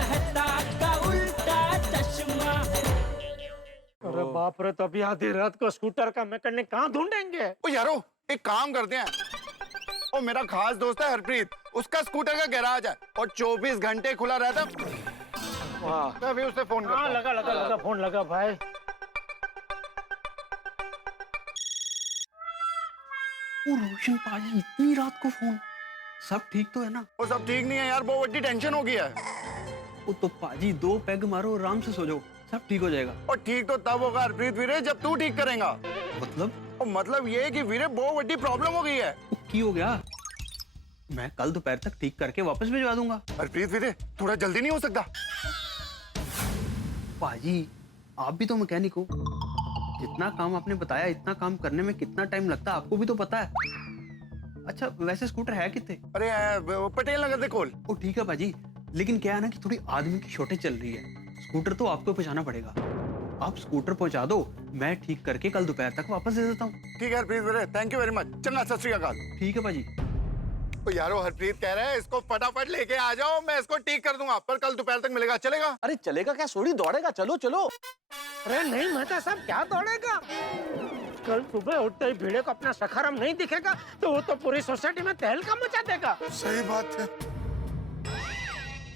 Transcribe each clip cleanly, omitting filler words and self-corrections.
रहता का उल्टा चश्मा। अरे बाप रे, तो अभी आधी रात को स्कूटर का मैकेनिक कहाँ ढूंढेंगे? ओ यारो, एक काम करते हैं, और मेरा खास दोस्त है हरप्रीत, उसका स्कूटर का गैराज है और 24 घंटे खुला रहता है। वाह, मैं अभी उससे फोन करता हूं। लगा फोन लगा भाई। ओ रोशन पाजी, इतनी रात को फोन? सब ठीक तो है ना? वो सब ठीक नहीं है यार, बहुत बड़ी टेंशन हो गया है। ओ तो पाजी 2 पैग मारो, आराम से सो जाओ, सब ठीक हो जाएगा। और ठीक तो तब होगा हरप्रीत वीरे, जब तू ठीक करेगा। मतलब? और मतलब ये है कि वीरे बहुत बड़ी प्रॉब्लम हो गई है। की हो गया? मैं कल दोपहर तक ठीक करके वापस भिजवा दूंगा। हरप्रीत वीरे, थोड़ा जल्दी नहीं हो सकता? पाजी आप भी तो मैकेनिक हो, जितना काम आपने बताया इतना काम करने में कितना टाइम लगता है आपको भी तो पता है। अच्छा वैसे स्कूटर है कितने? अरे वो पटेल नगर से खोल। ओ ठीक है पाजी, लेकिन क्या है ना कि थोड़ी आदमी की शॉर्टेज चल रही है, स्कूटर तो आपको पहुंचाना पड़ेगा। आप स्कूटर पहुंचा दो, मैं ठीक करके कल दोपहर तक वापस दे देता हूँ। ठीक है हरप्रीत वीरे, थैंक यू वेरी मच। चंगा, सत श्री अकाल। ठीक है पाजी। तो यारो हरप्रीत कह रहा है इसको फटाफट लेके आ जाओ, मैं इसको ठीक कर दूंगा, पर कल दोपहर तक मिलेगा, चलेगा? अरे चलेगा क्या, सोडी दौड़ेगा, चलो चलो। अरे नहीं मेहता साहब, क्या दौड़ेगा? कल सुबह उठते ही भिड़े को अपना सखाराम नहीं दिखेगा तो वो तो पूरी सोसाइटी में तहलका मचा देगा। सही बात है।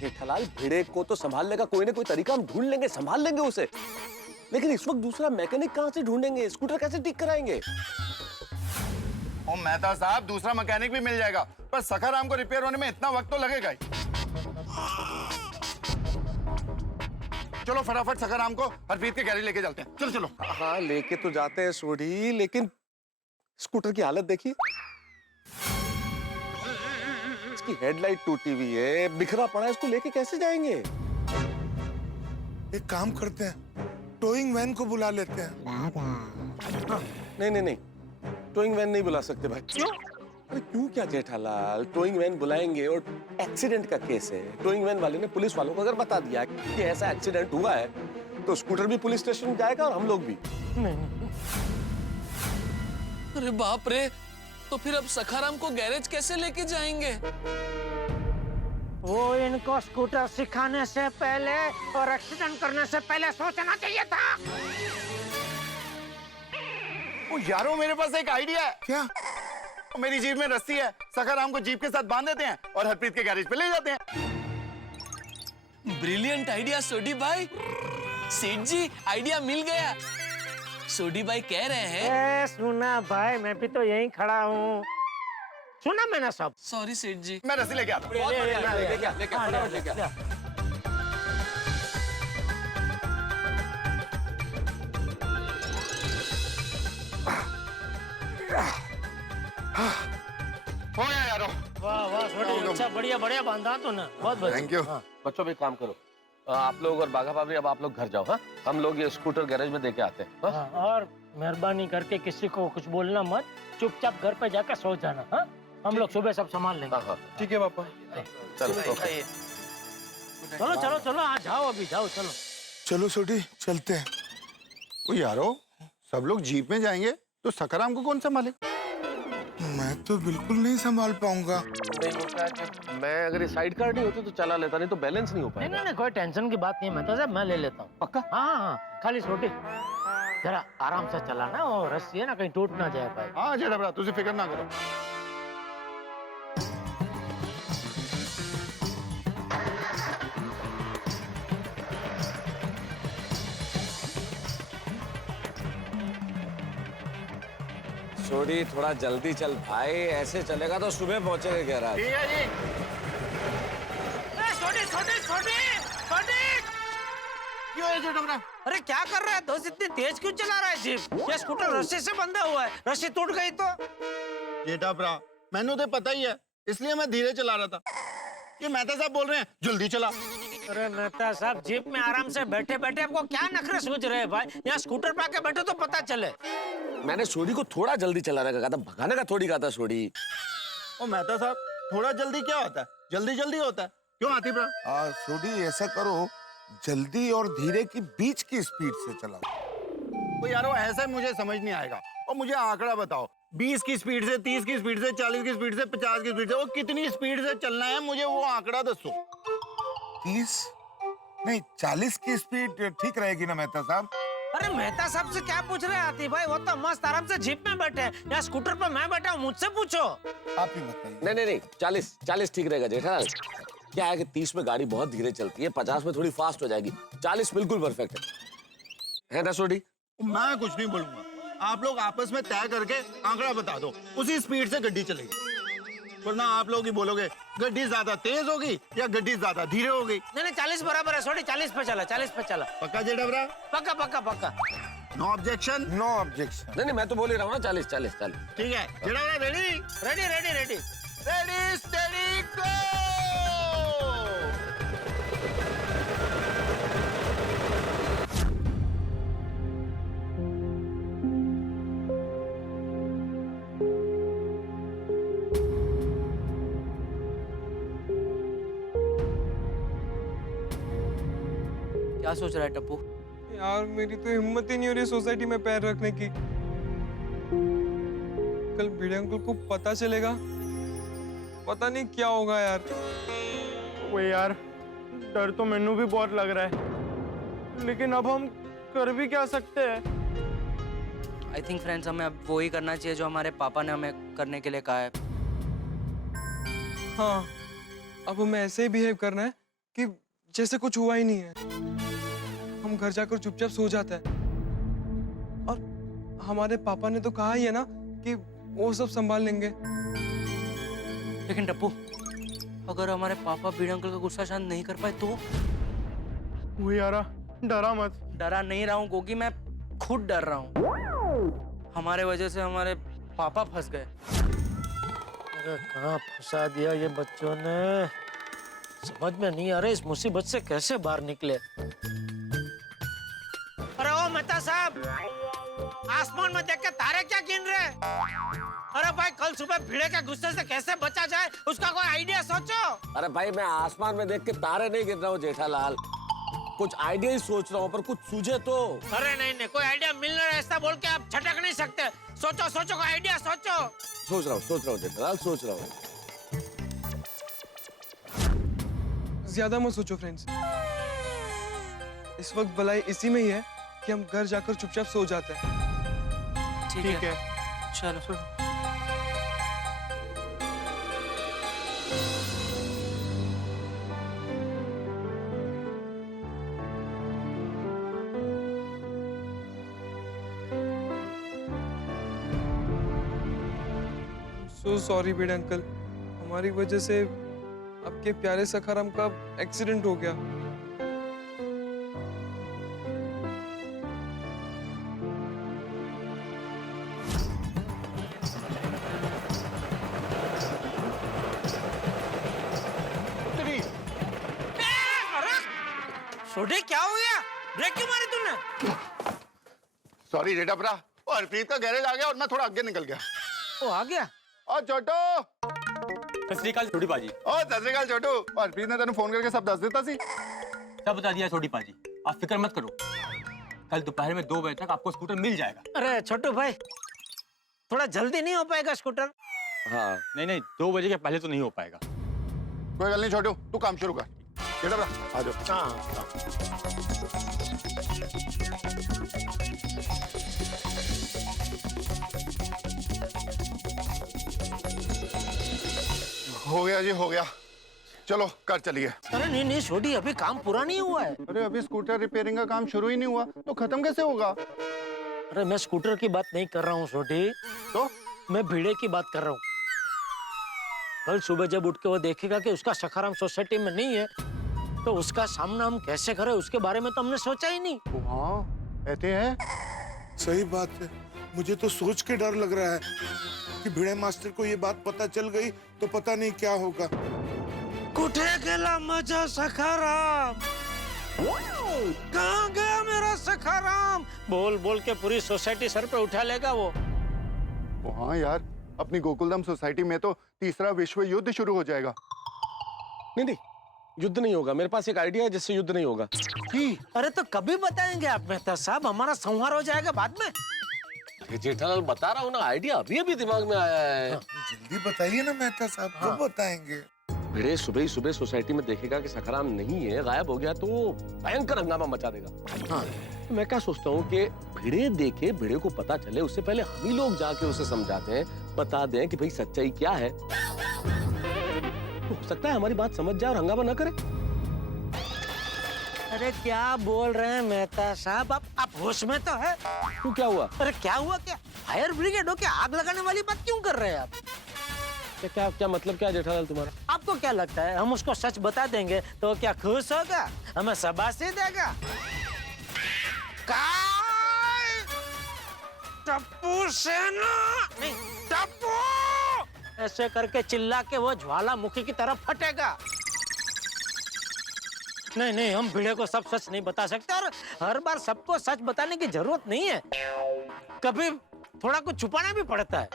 जेठालाल, भिड़े को तो संभालने का कोई ना कोई तरीका हम ढूंढ लेंगे, संभाल लेंगे उसे। लेकिन इस वक्त दूसरा मैकेनिक कहाँ से ढूंढेंगे, स्कूटर कैसे ठीक कराएंगे? और मेहता साहब, दूसरा मैकेनिक भी मिल जाएगा, पर सखाराम को रिपेयर होने में इतना वक्त तो लगेगा ही। चलो फटाफट सखाराम को हरप्रीत के गैरेज लेके चलते हैं। चलो चलो। हाँ लेके तो जाते हैं सोडी, लेकिन स्कूटर की हालत देखिए, इसकी हेडलाइट टूटी हुई है, बिखरा पड़ा है, इसको लेके कैसे जाएंगे? एक काम करते हैं, टोइंग वैन को बुला लेते हैं। नहीं नहीं नहीं, टोइंग वैन नहीं बुला सकते भाई। क्यों? अरे क्यों क्या जेठालाल, टोइंग वैन बुलाएंगे और एक्सीडेंट का केस है, टोइंग वैन वाले ने पुलिस वालों को अगर बता दिया कि ऐसा एक्सीडेंट हुआ है तो स्कूटर भी पुलिस स्टेशन जाएगा और हम लोग भी। अरे बाप रे, तो फिर अब सखाराम को गैरेज कैसे लेके जाएंगे? वो इनको स्कूटर सिखाने से पहले और एक्सीडेंट करने से पहले सोचना चाहिए था। ओ यारो, मेरे पास एक आइडिया है। क्या? मेरी जीप में रस्सी है, सखाराम को जीप के साथ बांध देते हैं और हरप्रीत के गैरेज पे ले जाते हैं। ब्रिलियंट आइडिया सोडी भाई। सेठ जी, आइडिया मिल गया। सोडी भाई कह रहे हैं। सुना भाई, मैं भी तो यहीं खड़ा हूँ। सुना मैंने सब। सॉरी सेठ जी। मैं रस्सी लेके आता हूँ। हो गया यारो। वाह वाह छोटे, अच्छा बढ़िया बढ़िया बांधा तो ना, बहुत बढ़िया। Thank you. बच्चों भी एक काम करो, आप लोग और बाघा भाभी अब आप लोग घर जाओ। हाँ, हम लोग ये स्कूटर गैरेज में देके आते हैं। हाँ, और मेहरबानी करके किसी को कुछ बोलना मत, चुपचाप घर पे जाकर सो जाना। हाँ, हम लोग सुबह सब संभाल लेंगे। हाँ, ठीक है पापा। चलो ओके। चलो चलो चलो, हाँ जाओ, अभी जाओ, चलो। चलो छोटी, चलते हैं। ओ यारो, सब लोग जीप में जाएंगे तो सखाराम को कौन संभालेगा? मैं तो बिल्कुल नहीं संभाल पाऊंगा। नहीं होता है कि मैं अगर ये साइड कार नहीं होती तो चला लेता, नहीं तो बैलेंस नहीं हो नहीं पाएगा। नहीं नहीं, कोई टेंशन की बात नहीं है, मैं तो साहब मैं ले लेता हूँ। पक्का? हाँ हाँ, खाली छोटी जरा आराम से चलाना, और रस्सी है ना कहीं टूट ना जाए भाई। हाँ जेठा, तुझे फिक्र ना करो। सोडी थोड़ा जल्दी चल भाई, ऐसे चलेगा तो सुबह पहुंचेंगे गैराज। ठीक है जी। छोटी छोटी छोटी छोटी, क्यों है जेठा? अरे क्या कर रहा है दोस्त, इतनी तेज क्यों चला रहा है जीप? ये स्कूटर रस्सी से बंधा हुआ है, रस्सी टूट गई तो? जेठा भरा, मैंने तो पता ही है, इसलिए मैं धीरे चला रहा था। ये मेहता साहब बोल रहे हैं जल्दी चला। अरे मेहता साहब, जीप में आराम से बैठे बैठे आपको क्या नखरे सूझ रहे हैं भाई? यहाँ स्कूटर पे आके बैठो तो पता चले। मैंने सोडी को थोड़ा जल्दी चलाने का कहा था, भगाने का थोड़ी कहा था सोडी। ओ मेहता साहब, थोड़ा जल्दी क्या होता है, जल्दी जल्दी होता है। क्यों आतिफ भरा? छोटी ऐसा करो, जल्दी और धीरे की बीच की स्पीड से चलाओ। तो यारो ऐसा मुझे समझ नहीं आएगा, और मुझे आंकड़ा बताओ, 20 की स्पीड से, 30 की स्पीड से, 40 की स्पीड से, 50 की स्पीड से, वो कितनी स्पीड से चलना है, मुझे वो आंकड़ा दसो। 30, नहीं 40 की स्पीड ठीक रहेगी ना मेहता साहब? अरे मेहता साहब से क्या पूछ रहे हैं आतिफ भाई? वो तो मस्त आराम से जीप में बैठे हैं, या स्कूटर पर मैं बैठा हूँ, मुझसे पूछो। आप ही बताइए। नहीं नहीं नहीं 40 ठीक रहेगा जेठालाल। क्या है कि 30 में गाड़ी बहुत धीरे चलती है, 50 में थोड़ी फास्ट हो जाएगी, 40 बिल्कुल परफेक्ट है ना सोडी? मैं कुछ नहीं बोलूंगा, आप लोग आपस में तय करके आंकड़ा बता दो, उसी स्पीड से गड्डी चलेगी। वरना आप लोग ही बोलोगे गड्डी ज्यादा तेज होगी या गड्डी ज्यादा धीरे होगी। नहीं 40 बराबर है सोडी, 40 पे चला, 40 पे चला। पक्का जेठा? पक्का पक्का पक्का। No objection? No objection. नहीं नहीं मैं तो बोल ही रहा हूँ ना 40 ठीक है Jetha, ready? Ready ready ready. Ready steady go! क्या सोच रहा है टप्पू? यार मेरी तो हिम्मत ही नहीं हो रही सोसाइटी में पैर रखने की। कल भिड़े अंकल को पता चलेगा, पता नहीं क्या होगा यार। वो यार डर तो मैनू भी बहुत लग रहा है, लेकिन अब हम कर भी क्या सकते हैं? आई थिंक फ्रेंड्स हमें अब वो ही करना चाहिए जो हमारे पापा ने हमें करने के लिए कहा है। हाँ, अब हमें ऐसे ही बिहेव करना है कि जैसे कुछ हुआ ही नहीं है। हम घर जाकर चुपचाप सो जाते हैं, और हमारे पापा ने तो कहा ही है ना कि वो सब संभाल लेंगे। लेकिन टप्पू, अगर हमारे पापा भिड़े अंकल का गुस्सा शांत नहीं कर पाए तो? वो यारा डरा मत। डरा नहीं रहा हूँ गोगी, मैं खुद डर रहा हूँ। हमारे वजह से हमारे पापा फंस गए। अरे कहाँ फंसा दिया ये बच्चों ने, समझ में नहीं आ रहा इस मुसीबत से कैसे बाहर निकले। अरे ओ मेहता साहब, आसमान में देख के तारे क्या गिन रहे? अरे भाई कल सुबह भिड़े के गुस्से से कैसे बचा जाए, उसका कोई आइडिया सोचो। अरे भाई मैं आसमान में देख के तारे नहीं गिन रहा हूँ जेठालाल, कुछ आइडिया ही सोच रहा हूँ, पर कुछ सूझे तो। अरे नहीं कोई आइडिया मिल रहा है ऐसा बोल के आप छटक नहीं सकते। सोचो सोचो कोई आइडिया सोचो। सोच रहा हूँ जेठालाल, सोच रहा हूँ। ज्यादा मत सोचो फ्रेंड्स, इस वक्त भलाई इसी में ही है कि हम घर जाकर चुपचाप सो जाते हैं। ठीक है चलो। सो सॉरी भिड़े अंकल, हमारी वजह से आपके प्यारे सखाराम का एक्सीडेंट हो गया। छोटे क्या हो गया, ब्रेक क्यों मारी तुमने? सॉरी जेठा, और हरप्रीत का गैरेज आ गया और मैं थोड़ा आगे निकल गया। वो आ गया। और छोटू, सत श्री अकाल छोटी पाजी। और सत श्री अकाल छोटू, और हरप्रीत ने तेन फोन करके सब दस देता सी। सब बता दिया छोटी पाजी, आप फिक्र मत करो, कल दोपहर में 2 बजे तक आपको स्कूटर मिल जाएगा। अरे छोटू भाई, थोड़ा जल्दी नहीं हो पाएगा स्कूटर? हाँ नहीं 2 बजे के पहले तो नहीं हो पाएगा। कोई गल नहीं छोटू, तू काम शुरू कर। जेठा आ जाओ। हो गया जी, हो गया, चलो कर चलिए। अरे नहीं छोटी, अभी काम पूरा नहीं हुआ है। अरे अभी स्कूटर रिपेयरिंग का काम शुरू ही नहीं हुआ तो खत्म कैसे होगा? अरे मैं स्कूटर की बात नहीं कर रहा हूँ छोटी, तो मैं भिड़े की बात कर रहा हूँ। कल सुबह जब उठ के वो देखेगा कि उसका सखाराम सोसाइटी में नहीं है, तो उसका सामना हम कैसे करें उसके बारे में तो हमने सोचा ही नहीं। हाँ कहते हैं। सही बात है, मुझे तो सोच के डर लग रहा है कि भिड़े मास्टर को ये बात पता चल गई तो पता नहीं क्या होगा। कुठे गेला मजा सखाराम, कहाँ गया मेरा सखाराम? बोल बोल के पूरी सोसाइटी सर पे उठा लेगा वो। हाँ यार, अपनी गोकुलधाम सोसाइटी में तो तीसरा विश्व युद्ध शुरू हो जाएगा। नहीं युद्ध नहीं होगा, मेरे पास एक आइडिया है जिससे युद्ध नहीं होगा। अरे तो कभी बताएंगे आप मेहता साहब, हमारा संहार हो जाएगा बाद में। जेठालाल बता रहा हूँ ना, आइडिया अभी अभी दिमाग में आया है। जल्दी बताइए ना मेहता साहब, कब बताएंगे? भिड़े सुबह ही सुबह सोसाइटी में देखेगा कि सखाराम नहीं है, गायब हो गया, तो भयंकर हंगामा मचा देगा। हाँ, तो मैं क्या सोचता हूँ कि भिड़े देखे, भिड़े को पता चले, उससे पहले हम ही लोग जाके उसे समझाते हैं, बता दें कि भाई सच्चाई क्या है। तो हो सकता है हमारी बात समझ जाए और हंगामा ना करे। अरे क्या बोल रहे हैं मेहता साहब, आप होश में तो है? तो क्या हुआ? अरे क्या हुआ क्या? फायर ब्रिगेड हो क्या? आग लगाने वाली बात क्यों कर रहे हैं आप? क्या क्या मतलब क्या जेठालाल तुम्हारा? आपको क्या लगता है हम उसको सच बता देंगे तो क्या खुश होगा, हमें शाबाशी देगा? टप्पू सेना नहीं, टप्पू ऐसे करके चिल्ला के वो ज्वालामुखी की तरफ फटेगा। नहीं नहीं, हम भिड़े को सब सच नहीं बता सकते और हर बार सबको सच बताने की जरूरत नहीं है, कभी थोड़ा कुछ छुपाना भी पड़ता है।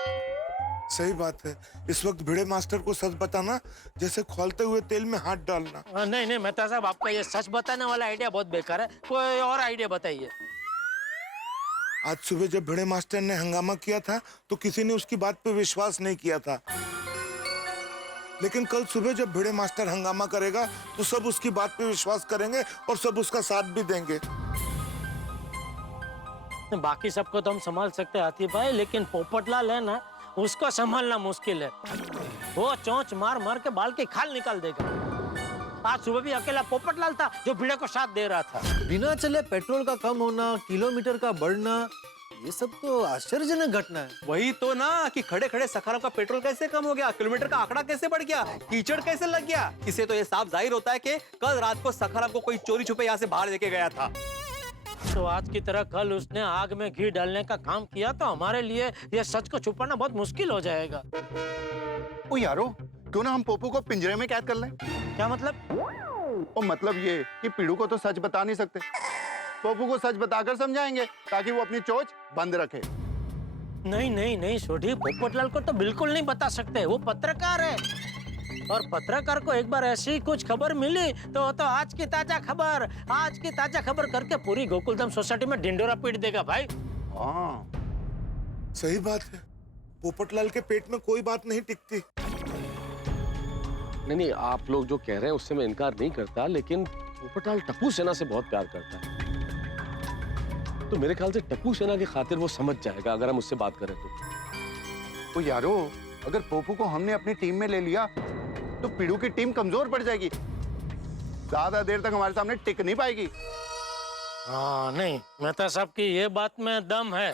सही बात है, इस वक्त भिड़े मास्टर को सच बताना जैसे खौलते हुए तेल में हाथ डालना। नहीं नहीं मेहता साहब, आपका ये सच बताने वाला आइडिया बहुत बेकार है, कोई और आइडिया बताइए। आज सुबह जब भिड़े मास्टर ने हंगामा किया था तो किसी ने उसकी बात पे विश्वास नहीं किया था, लेकिन कल सुबह जब भिड़े मास्टर हंगामा करेगा तो सब उसकी बात पे विश्वास करेंगे और सब उसका साथ भी देंगे। बाकी सबको तो हम संभाल सकते हैं हाथी भाई, लेकिन पोपटलाल है ना, उसको संभालना मुश्किल है। वो चोंच मार मार के बाल की खाल निकाल देगा। आज सुबह भी अकेला पोपटलाल था जो भिड़े को साथ दे रहा था। बिना चले पेट्रोल का कम होना, किलोमीटर का बढ़ना, ये सब तो आश्चर्यजनक घटना है। वही तो ना कि खड़े खड़े सखाराम का पेट्रोल कैसे कम हो गया, किलोमीटर का आंकड़ा कैसे बढ़ गया, कीचड़ कैसे लग गया। इससे तो ये साफ जाहिर होता है कि कल रात को सखाराम को कोई चोरी छुपे यहाँ से बाहर लेके गया था। तो आज की तरह कल उसने आग में घी डालने का काम किया तो हमारे लिए ये सच को छुपाना बहुत मुश्किल हो जाएगा। ओ यारो, क्यों ना हम पोपू को पिंजरे में कैद कर लें? क्या मतलब? ओ मतलब ये कि पीड़ू को तो सच बता नहीं सकते, पोपू को सच बताकर समझाएंगे ताकि वो अपनी चोंच बंद रखे। नहीं नहीं नहीं सोढ़ी, पोपटलाल को तो बिल्कुल नहीं बता सकते, वो पत्रकार है और पत्रकार को एक बार ऐसी कुछ खबर मिली तो आज की ताजा खबर करके पूरी गोकुलधाम सोसाइटी में ढिंडोरा पीट देगा भाई। हाँ सही बात है, पोपटलाल के पेट में कोई बात नहीं टिकती। नहीं नहीं, आप लोग जो कह रहे हैं उससे मैं इनकार नहीं करता, लेकिन पोपटलाल टप्पू सेना से बहुत प्यार करता है, तो मेरे ख्याल से टप्पू सेना की खातिर वो समझ जाएगा अगर हम उससे बात करें तो। ओ यारो, अगर पोपू को हमने अपनी टीम में ले लिया तो पीड़ू की टीम कमजोर पड़ जाएगी, ज्यादा देर तक हमारे सामने टिक नहीं पाएगी। हाँ नहीं, मेहता साहब की ये बात में दम है,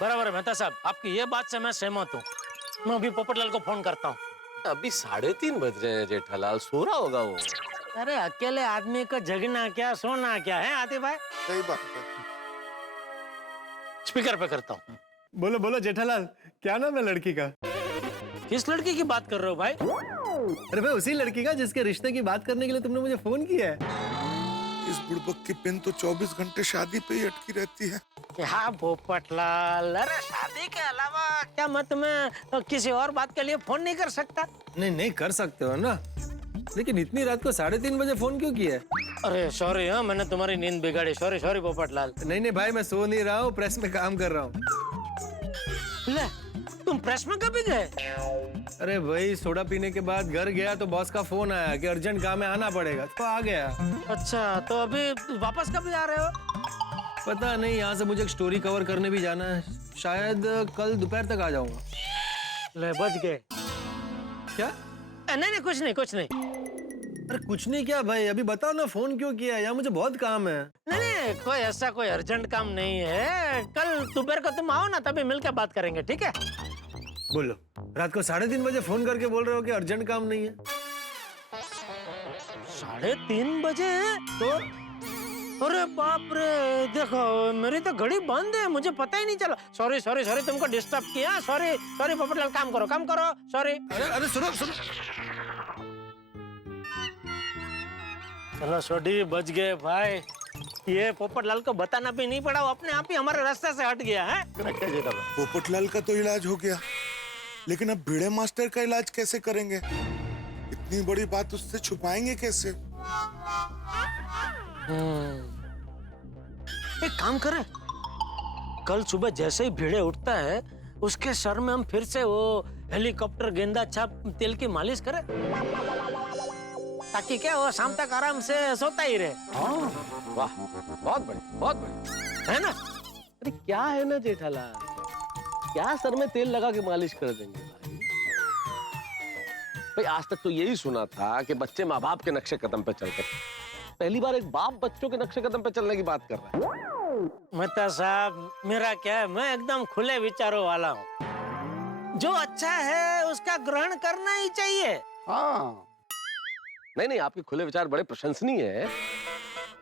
बराबर है मेहता साहब, आपकी ये बात से मैं सहमत हूँ। मैं अभी पोपटलाल को फोन करता हूँ। अभी 3:30 बज रहे हैं जेठालाल, सो रहा होगा वो। अरे अकेले आदमी को जगना क्या सोना क्या है आते भाई। सही बात है। स्पीकर पे करता हूँ। बोलो बोलो जेठालाल, क्या नाम है लड़की का? किस लड़की की बात कर रहे हो भाई? अरे भाई उसी लड़की का जिसके रिश्ते की बात करने के लिए तुमने मुझे फोन किया है। इस बुड़बक की पिन तो 24 घंटे शादी पे ही अटकी रहती है। क्या पोपटलाल, अरे शादी के अलावा क्या मैं तुम्हें किसी और बात के लिए फोन नहीं कर सकता? नहीं नहीं कर सकते हो ना, लेकिन इतनी रात को 3:30 बजे फोन क्यों किया है? अरे सॉरी, हाँ मैंने तुम्हारी नींद बिगाड़ी, सॉरी सॉरी पोपटलाल। नहीं नहीं भाई, मैं सो नहीं रहा हूँ, प्रेस में काम कर रहा हूँ। ले, तुम प्रेस में कभी गए? अरे भाई सोडा पीने के बाद घर गया तो बॉस का फोन आया कि अर्जेंट काम है, आना पड़ेगा, तो आ गया। अच्छा, तो अभी वापस कभी आ रहे हो? पता नहीं, यहाँ से मुझे एक स्टोरी कवर करने भी जाना है, शायद कल दोपहर तक आ जाऊंगा। ले बच गए। क्या? नहीं नहीं कुछ नहीं कुछ नहीं। अरे कुछ नहीं क्या भाई, अभी बताओ ना फोन क्यों किया, यहाँ मुझे बहुत काम है। नहीं नहीं, कोई ऐसा कोई अर्जेंट काम नहीं है, कल दोपहर को तुम आओ ना, तभी मिलकर बात करेंगे, ठीक है? बोलो, रात को 3:30 बजे फोन करके बोल रहे हो कि अर्जेंट काम नहीं है? 3:30 बजे? तो अरे बाप रे, देखो मेरी तो घड़ी बंद है, मुझे पता ही नहीं चला। सॉरी सॉरी सॉरी, तुमको डिस्टर्ब किया, सॉरी सॉरी पोपटलाल, काम करो सॉरी। अरे सुनो सुनो, चलो सोडी बच गए भाई, ये पोपटलाल को बताना भी नहीं पड़ा, वो अपने आप ही हमारे रास्ते से हट गया है। पोपटलाल का तो इलाज हो गया, लेकिन अब भिड़े मास्टर का इलाज कैसे करेंगे? इतनी बड़ी बात उससे छुपाएंगे कैसे? एक काम करें, कल सुबह जैसे ही भिड़े उठता है उसके सर में हम फिर से वो हेलीकॉप्टर गेंदा छाप तेल की मालिश करें, ताकि क्या वो शाम तक आराम से सोता ही रहे। वाह, बहुत बढ़िया, बहुत बढ़िया। है ना? अरे क्या है ना जेठालाल, क्या सर में तेल लगा के मालिश कर देंगे भाई? भाई आज तक तो यही सुना था कि बच्चे माँ बाप के नक्शे कदम पे चलते, पहली बार एक बाप बच्चों के नक्शे कदम पे चलने की बात कर रहा है। मेहता साहब, मेरा क्या है, मैं एकदम खुले विचारों वाला हूँ। जो अच्छा है उसका ग्रहण करना ही चाहिए। हाँ, नहीं, आपके खुले विचार बड़े प्रशंसनीय हैं,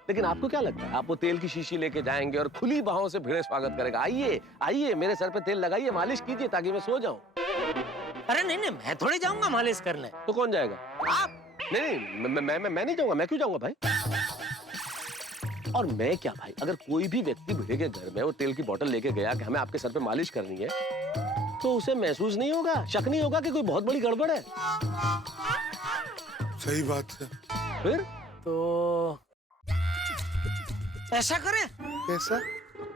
लेकिन आपको क्या लगता है आप वो तेल की शीशी लेके जाएंगे और खुली बाहों से भिड़े स्वागत करेगा? आइए आइए, मेरे सर पे तेल लगाइए, मालिश कीजिए ताकि मैं सो जाऊं। अरे नहीं, मैं थोड़ी जाऊंगा मालिश करने। तो कौन जाएगा? आप। नहीं, मैं नहीं जाऊंगा। मैं क्यों जाऊंगा भाई? और मैं क्या भाई, अगर कोई भी व्यक्ति भिड़े के घर में वो तेल की बोतल लेके गया कि हमें आपके सर पे मालिश करनी है, तो उसे महसूस नहीं होगा, शक नहीं होगा कि कोई बहुत बड़ी गड़बड़ है? सही बात है। फिर तो ऐसा करें? कैसा?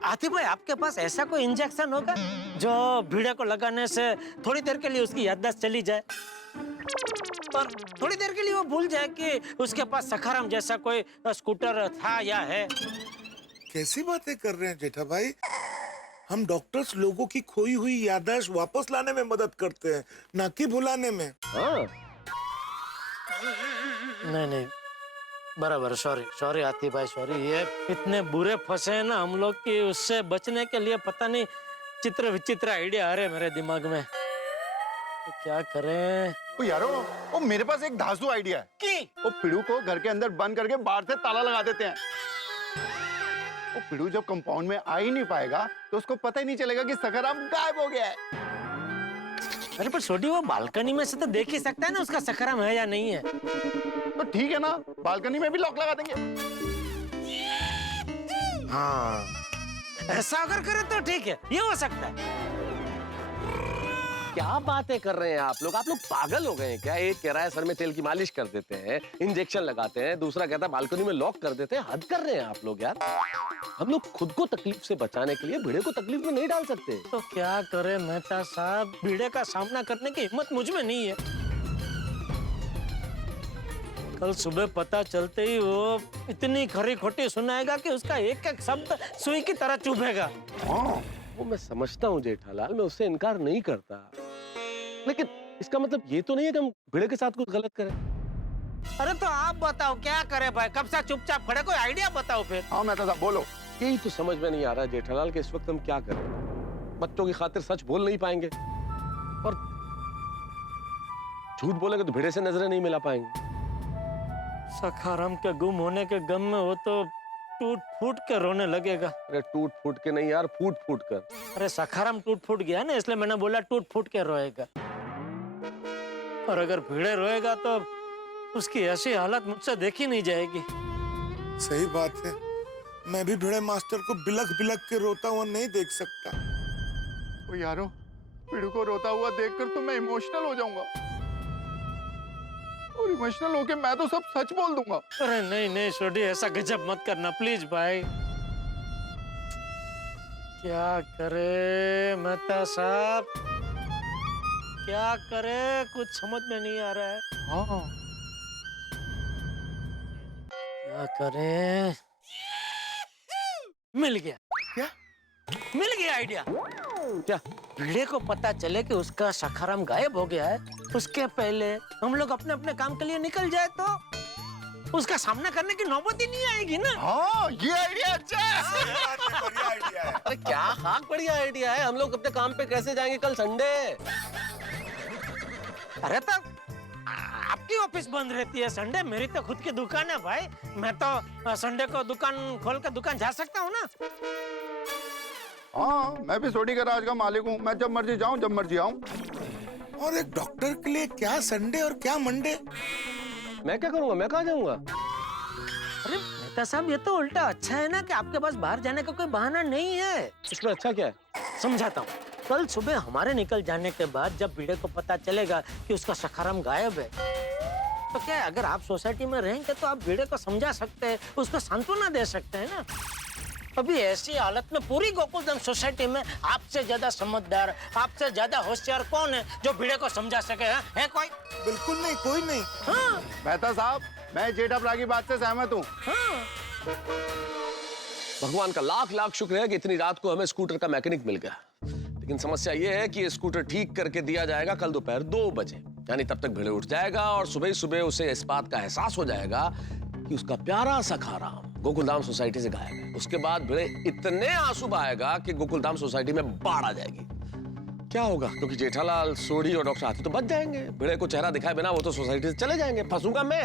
आतिफ भाई, आपके पास ऐसा कोई इंजेक्शन होगा जो भीड़े को लगाने से थोड़ी देर के लिए उसकी याददाश्त चली जाए और थोड़ी देर के लिए वो भूल जाए कि उसके पास सखाराम जैसा कोई स्कूटर था या है? कैसी बातें कर रहे हैं जेठा भाई? हम डॉक्टर्स लोगों की खोई हुई याददाश्त वापस लाने में मदद करते हैं, ना कि भुलाने में। हाँ, नहीं, बराबर। सॉरी आतिफ भाई, सॉरी। ये इतने बुरे फंसे हैं ना हम लोग कि उससे बचने के लिए पता नहीं चित्र विचित्र आइडिया आ रहे मेरे दिमाग में। तो क्या करें? ओ यारो, ओ मेरे पास एक धांसू आइडिया है। की? वो पिड़ू को घर के अंदर बंद करके बाहर से ताला लगा देते हैं। वो पिड़ू जब कंपाउंड में आ ही नहीं पाएगा तो उसको पता ही नहीं चलेगा कि सखाराम गायब हो गया है। अरे पर छोटी, वो बालकनी में से तो देख ही सकता है ना उसका सखाराम है या नहीं है। तो ठीक है ना, बालकनी में भी लॉक लगा देंगे। हाँ, ऐसा अगर करे तो ठीक है, ये हो सकता है। क्या बातें कर रहे हैं आप लोग पागल हो गए हैं क्या? एक कह रहा है सर में तेल की मालिश कर देते हैं, इंजेक्शन लगाते हैं, दूसरा कहता है बालकनी में लॉक कर देते हैं। हद कर रहे हैं आप लोग यार। हम लोग खुद को तकलीफ से बचाने के लिए भीड़े को तकलीफ में नहीं डाल सकते। तो क्या करे मेहता साहब, भीड़े का सामना करने की हिम्मत मुझ में नहीं है। कल सुबह पता चलते ही वो इतनी खरी खोटी सुनाएगा कि उसका एक एक शब्द सुई की तरह चुभेगा। वो मैं समझता हूँ जेठालाल, मैं उससे इनकार नहीं करता, लेकिन इसका मतलब ये तो नहीं है कि हम भिड़े के साथ कुछ गलत करें। अरे तो आप बताओ क्या करे भाई, कब से चुपचाप खड़े, कोई आइडिया बताओ फिर। हाँ मेहता साहब बोलो। यही तो समझ में नहीं आ रहा जेठालाल कि इस वक्त हम क्या करें। बच्चों की खातिर सच बोल नहीं पाएंगे और झूठ बोलेंगे तो भिड़े से नजरें नहीं मिला पाएंगे। सखाराम के गुम होने के गम में वो तो टूट फूट के रोने लगेगा। अरे टूट फूट के नहीं यार, फूट फूट कर। अरे सखाराम टूट फूट गया ना, इसलिए मैंने बोला टूट फूट के रोएगा। और अगर भीड़े रोएगा तो उसकी ऐसी हालत मुझसे देखी नहीं जाएगी। सही बात है। मैं भी भिड़े मास्टर को बिलख बिलख के रोता हुआ नहीं देख सकता। ओ यारो, पिड़ू को रोता हुआ देखकर तो मैं इमोशनल हो जाऊंगा और इमोशनल होके मैं तो सब सच बोल दूंगा। अरे नहीं छोटी, ऐसा गजब मत करना प्लीज भाई। क्या करे मेहता साहब, क्या करे, कुछ समझ में नहीं आ रहा है। हाँ, क्या करे? मिल गया। क्या? मिल गया आइडिया। क्या? भीड़े को पता चले कि उसका सखाराम गायब हो गया है, उसके पहले हम लोग अपने अपने काम के लिए निकल जाए तो उसका सामना करने की नौबत ही नहीं आएगी ना। हाँ, ये आइडिया अच्छा है। बढ़िया आइडिया है। अरे क्या हाक बढ़िया आइडिया है। हम लोग अपने काम पे कैसे जाएंगे कल संडे? अरे तो आपकी ऑफिस बंद रहती है संडे, मेरी तो खुद की दुकान है भाई। मैं तो संडे को दुकान खोल कर दुकान जा सकता हूँ ना। हाँ, मैं भी सोडी गैराज का मालिक हूँ। मैं जब मर्जी जाऊँ, जब मर्जी आऊँ। और एक डॉक्टर के लिए क्या संडे और क्या मंडे? मैं क्या करूंगा, मैं कहाँ जाऊंगा? अरे मेहता साहब, ये तो उल्टा अच्छा है ना कि आपके पास बाहर जाने का कोई बहाना नहीं है। इसमें अच्छा क्या है? समझाता हूँ। कल सुबह हमारे निकल जाने के बाद जब भीड़े को पता चलेगा कि उसका सखाराम गायब है, तो क्या है, अगर आप सोसाइटी में रहेंगे तो आप भीड़े को समझा सकते हैं, उसको सांत्वना दे सकते हैं ना। अभी ऐसी हालत में पूरी गोकुलधाम सोसाइटी में आपसे ज्यादा समझदार, आपसे ज्यादा होशियार कौन है जो भिड़े को समझा सके? है कोई? बिल्कुल नहीं, कोई नहीं। हाँ, मेहता साहब, मैं जेठाप्रा की बात से सहमत हूँ। हाँ। भगवान का लाख लाख शुक्र है कि इतनी रात को हमें स्कूटर का मैकेनिक मिल गया। लेकिन समस्या यह है कि ये स्कूटर ठीक करके दिया जाएगा कल दोपहर 2 बजे, यानी तब तक भिड़े उठ जाएगा और सुबह सुबह उसे इस बात का एहसास हो जाएगा कि उसका प्यारा सा खाराम गोकुलधाम सोसाइटी से गायब है। उसके बाद भिड़े इतने आंसू बहाएगा कि गोकुलधाम सोसाइटी में बाढ़ आ जाएगी। क्या होगा? क्योंकि जेठालाल, सोढ़ी और डॉक्टर हाथी तो बच जाएंगे। भिड़े को चेहरा दिखाए बिना वो तो सोसाइटी से चले जाएंगे। फंसूंगा मैं,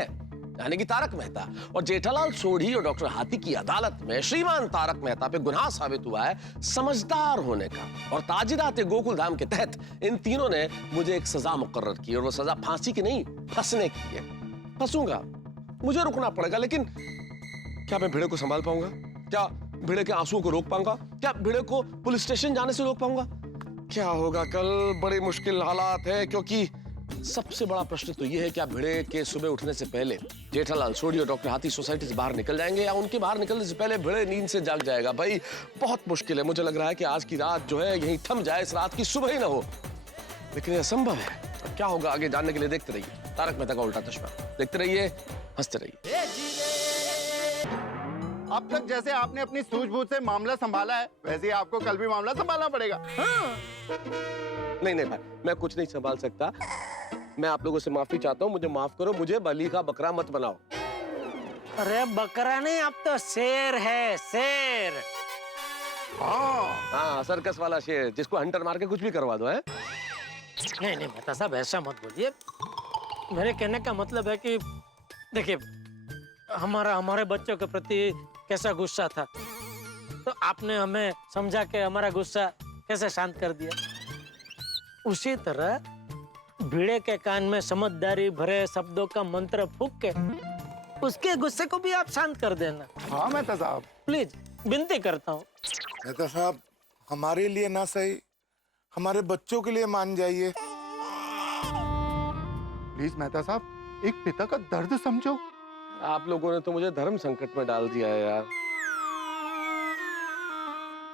यानी कि तारक मेहता। और जेठालाल, सोढ़ी और डॉक्टर हाथी की अदालत में श्रीमान तारक मेहता पे गुनाह साबित हुआ है समझदार होने का। और ताजिराते गोकुलधाम के तहत इन तीनों ने मुझे एक सजा मुकर्रर की, और वो सजा फांसी की नहीं, फंसने की है। फंसूंगा, मुझे रुकना पड़ेगा, लेकिन क्या मैं भिड़े को संभाल पाऊंगा? क्या भिड़े के आंसुओं को रोक पाऊंगा? क्या भिड़े को पुलिस स्टेशन जाने से रोक पाऊंगा? क्या होगा कल? बड़ी मुश्किल हालात है, क्योंकि सबसे बड़ा प्रश्न तो यह है कि भिड़े के सुबह उठने से पहले जेठालाल, सोढ़ी और डॉक्टर हाथी सोसाइटी से बाहर निकल जाएंगे, या उनके बाहर निकलने से पहले भिड़े नींद से जाग जाएगा। भाई बहुत मुश्किल है। मुझे लग रहा है कि आज की रात जो है यहीं थम जाए, इस रात की सुबह ही ना हो, लेकिन यह असंभव है। अब क्या होगा आगे जानने के लिए देखते रहिए तारक मेहता का उल्टा चश्मा। देखते रहिए, हंसते रहिए। अब तक जैसे आपने अपनी सूझबूझ से मामला संभाला है, वैसे ही आपको कल भी मामला संभालना पड़ेगा। नहीं नहीं भाई, मैं कुछ नहीं संभाल सकता। मैं आप लोगों से माफी चाहता हूँ, मुझे माफ करो। मुझे बलि का बकरा मत बनाओ। अरे बकरा नहीं, अब तो शेर है, शेर। हाँ, सर्कस वाला शेर, जिसको हंटर मार के कुछ भी करवा दो है। नहीं नहीं मेहता साहब, ऐसा मत बोलिए। मेरे कहने का मतलब है कि देखिए, हमारे बच्चों के प्रति कैसा गुस्सा था, तो आपने हमें समझा के हमारा गुस्सा कैसे शांत कर दिया। उसी तरह भिड़े के कान में समझदारी भरे शब्दों का मंत्र फूंक के उसके गुस्से को भी आप शांत कर देना। हाँ मेहता साहब, प्लीज विनती करता हूँ। मेहता साहब, हमारे लिए ना सही, हमारे बच्चों के लिए मान जाइए। प्लीज मेहता साहब, एक पिता का दर्द समझो। आप लोगों ने तो मुझे धर्म संकट में डाल दिया है यार।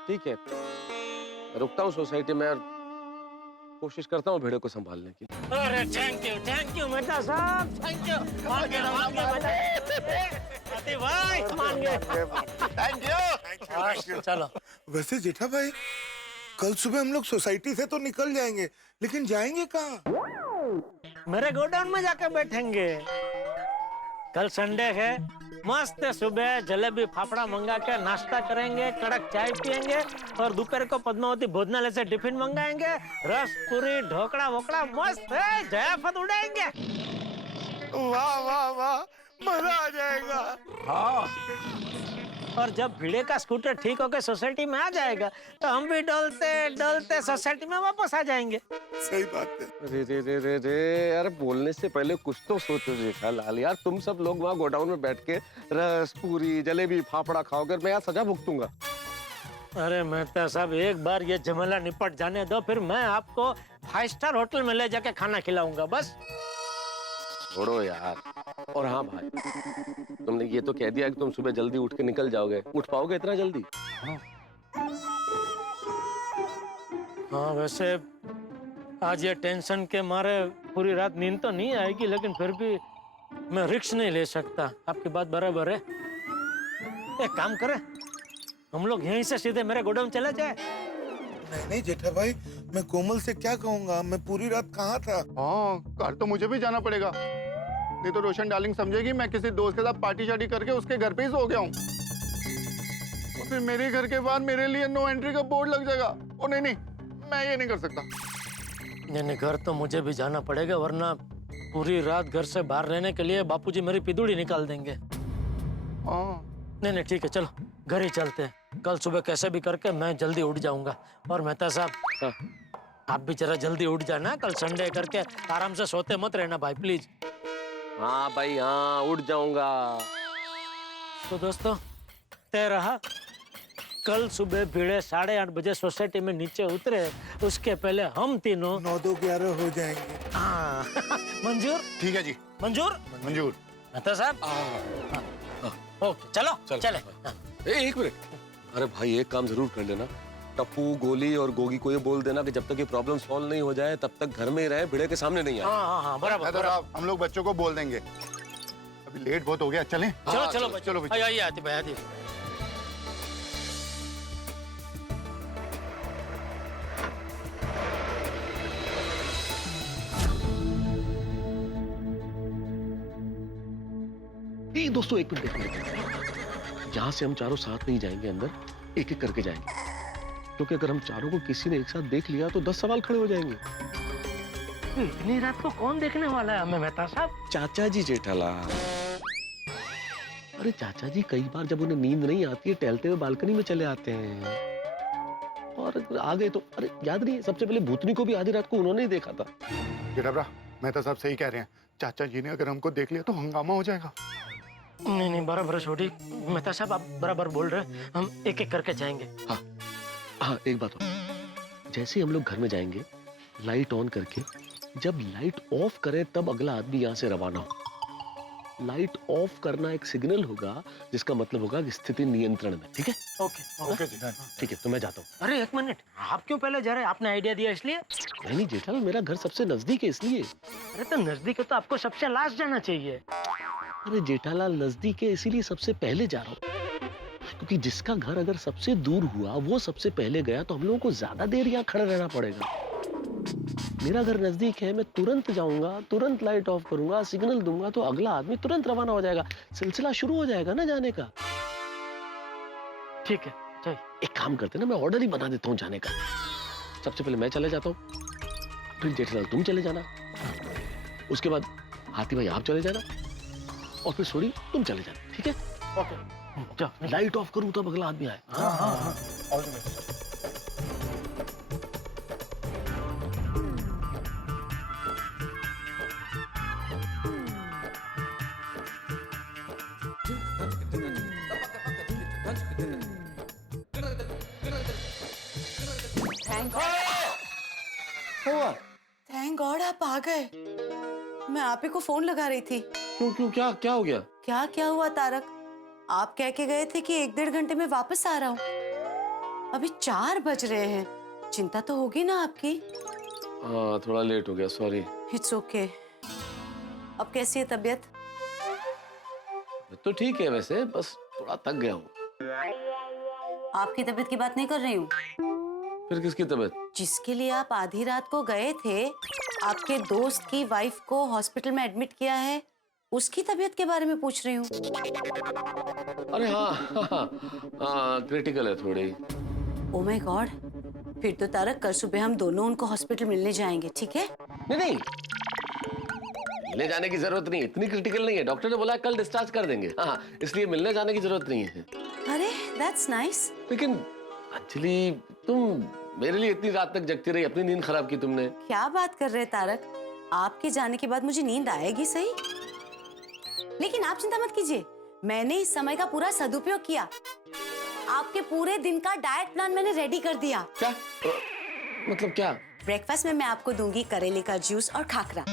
ठीक है, रुकता हूँ सोसाइटी में और कोशिश करता हूँ भिड़े को संभालने की। अरे थैंक यू मेहता साहब, थैंक यू। मान गए भाई, मान गए। Thank you. चलो। वैसे जेठा भाई, कल सुबह हम लोग सोसाइटी से तो निकल जाएंगे, लेकिन जाएंगे कहाँ? मेरे गोडाउन में जाकर बैठेंगे। कल संडे है, मस्त सुबह जलेबी फाफड़ा मंगा के नाश्ता करेंगे, कड़क चाय पियेंगे, और दोपहर को पद्मावती भोजनालय से टिफिन मंगाएंगे, रस पूरी ढोकड़ा वोकड़ा मस्त है, जयफत उड़ाएंगे। वाह वाह वाह, मजा आ जाएगा। हाँ, और जब भिड़े का स्कूटर ठीक होकर सोसाइटी में आ जाएगा, तो हम भी डोलते डोलते सोसाइटी में वापस आ जाएंगे। सही बात है। रे यार, बोलने से पहले कुछ तो सोचो जेठालाल यार। तुम सब लोग वहाँ गोडाउन में बैठ के रस पूरी जलेबी फाफड़ा खाओगे, मैं यहाँ सजा भुगतूंगा। अरे मेहता साहब, एक बार ये झमेला निपट जाने दो, फिर मैं आपको 5 स्टार होटल में ले जाके खाना खिलाऊंगा बस। छोड़ो यार। और हाँ भाई, तुमने ये तो कह दिया कि तुम सुबह जल्दी उठ के निकल जाओगे। उठ पाओगे इतना जल्दी? हाँ, वैसे आज ये टेंशन के मारे पूरी रात नींद तो नहीं आएगी, लेकिन फिर भी मैं रिस्क नहीं ले सकता। आपकी बात बराबर है। एक काम करें, हम लोग यहीं से सीधे मेरे गोडाउन चले जाए। नहीं नहीं जेठा भाई, मैं कोमल से क्या कहूँगा? मैं पूरी रात कहाँ था? हाँ, कल तो मुझे भी जाना पड़ेगा, नहीं तो रोशन डार्लिंग समझेगी मैं किसी दोस्त के साथ पार्टी शार्टी करके उसके घर पे ही सो गया हूँ। और फिर मेरे घर के बाद मेरे लिए नो एंट्री का बोर्ड लग जाएगा। ओ नहीं नहीं, मैं ये नहीं कर सकता। नहीं, घर तो मुझे भी जाना पड़ेगा, वरना पूरी रात घर से बाहर रहने के लिए बापूजी मेरी पिदुड़ी निकाल देंगे। हाँ, नहीं ठीक है, चलो घर ही चलते हैं। कल सुबह कैसे भी करके मैं जल्दी उठ जाऊंगा। और मेहता साहब, आप भी जरा जल्दी उठ जाना, कल संडे करके आराम से सोते मत रहना भाई, प्लीज। हाँ भाई, हाँ उठ जाऊंगा। तो दोस्तों, तय रहा, कल सुबह भिड़े 8:30 बजे सोसाइटी में नीचे उतरे, उसके पहले हम तीनों 9-2-11 हो जाएंगे। हाँ मंजूर? ठीक है जी, मंजूर? मंजूर। मेहता साहब, ओके, चलो चले। एक मिनट, अरे भाई एक काम जरूर कर लेना, टप्पू, गोली और गोगी को ये बोल देना कि जब तक ये प्रॉब्लम सॉल्व नहीं हो जाए तब तक घर में ही रहे, भिड़े के सामने नहीं आए। हाँ बराबर तो बराबर। हम लोग बच्चों को बोल देंगे। अभी लेट बहुत हो गया, चलें? चलो चलो चलो चलो बच्चों। आइए आतिफ भाई आतिफ। दोस्तों एक मिनट, यहाँ से हम चारों साथ नहीं जाएंगे अंदर, एक एक करके जाएंगे, क्योंकि अगर हम चारों को किसी ने एक साथ देख लिया तो 10 सवाल खड़े हो जाएंगे। इतनी रात को कौन देखने वाला है हमें मेहता साहब? चाचा जी जेठालाल। अरे चाचा जी कई बार जब उन्हें नींद नहीं आती है टहलते हुए बालकनी में चले आते हैं, और आ गए तो अरे याद नहीं है, सबसे पहले भूतनी को भी आधी रात को उन्होंने ही देखा था। जेठाब्रा, मेहता साहब सही कह रहे हैं। चाचा जी ने अगर हमको देख लिया तो हंगामा हो जाएगा। नहीं बराबर है छोटी, मेहता साहब आप बराबर बोल रहे हैं, हम एक एक करके जाएंगे। हाँ एक बात और, जैसे ही हम लोग घर में जाएंगे लाइट ऑन करके, जब लाइट ऑफ करें तब अगला आदमी यहाँ से रवाना हो। लाइट ऑफ करना एक सिग्नल होगा जिसका मतलब होगा कि स्थिति नियंत्रण में। ठीक है? ओके जी। ठीक है, तो मैं जाता हूँ। अरे एक मिनट, आप क्यों पहले जा रहे हैं? आपने आइडिया दिया इसलिए? नहीं जेठालाल, मेरा घर सबसे नजदीक है इसलिए। अरे तो नजदीक है तो आपको सबसे लास्ट जाना चाहिए। अरे जेठालाल नजदीक है इसीलिए सबसे पहले जा रहा हूँ, क्योंकि जिसका घर अगर सबसे दूर हुआ वो सबसे पहले गया तो हम लोगों को ज्यादा देर यहाँ खड़ा रहना पड़ेगा। मेरा घर नजदीक है, मैं तुरंत जाऊंगा, तुरंत लाइट ऑफ करूंगा, सिग्नल दूंगा तो अगला आदमी तुरंत रवाना हो जाएगा, सिलसिला शुरू हो जाएगा ना जाने का। ठीक है चलिए। एक काम करते ना, मैं ऑर्डर ही बना देता हूँ जाने का। सबसे पहले मैं चले जाता हूँ, फिर जेठालाल तुम चले जाना, उसके बाद हाथी भाई आप चले जाना, और फिर सोरी तुम चले जाना। ठीक है? ओके जाओ। लाइट ऑफ करूँ तब अगला आदमी आए। हाँ। थैंक गॉड आप आ गए। मैं आप ही को फोन लगा रही थी। क्यों क्या हो गया? क्या हुआ तारक? आप कह के गए थे कि 1-1.5 घंटे में वापस आ रहा हूँ। अभी 4 बज रहे हैं, चिंता तो होगी ना आपकी? हाँ थोड़ा लेट हो गया, सॉरी। It's okay. अब कैसी है तबीयत? तो ठीक है वैसे, बस थोड़ा थक गया हूँ। आपकी तबीयत की बात नहीं कर रही हूँ। फिर किसकी तबीयत? जिसके लिए आप आधी रात को गए थे, आपके दोस्त की वाइफ को हॉस्पिटल में एडमिट किया है, उसकी तबीयत के बारे में पूछ रही हूँ। अरे हाँ, क्रिटिकल है थोड़ी। ओह माय गॉड, फिर तो तारक कल सुबह हम दोनों उनको हॉस्पिटल मिलने जाएंगे, ठीक है? नहीं मिलने जाने की जरूरत नहीं है, इतनी क्रिटिकल नहीं है। डॉक्टर ने बोला कल डिस्चार्ज कर देंगे। हाँ इसलिए मिलने जाने की जरूरत नहीं है। अरे दैट्स नाइस। लेकिन अंजलि तुम मेरे लिए इतनी रात तक जगती रही, अपनी नींद खराब की तुमने। क्या बात कर रहे तारक, आपके जाने के बाद मुझे नींद आएगी सही, लेकिन आप चिंता मत कीजिए, मैंने इस समय का पूरा सदुपयोग किया। आपके पूरे दिन का डाइट प्लान मैंने रेडी कर दिया। क्या मतलब क्या? ब्रेकफास्ट में मैं आपको दूंगी करेले का जूस और खाकरा,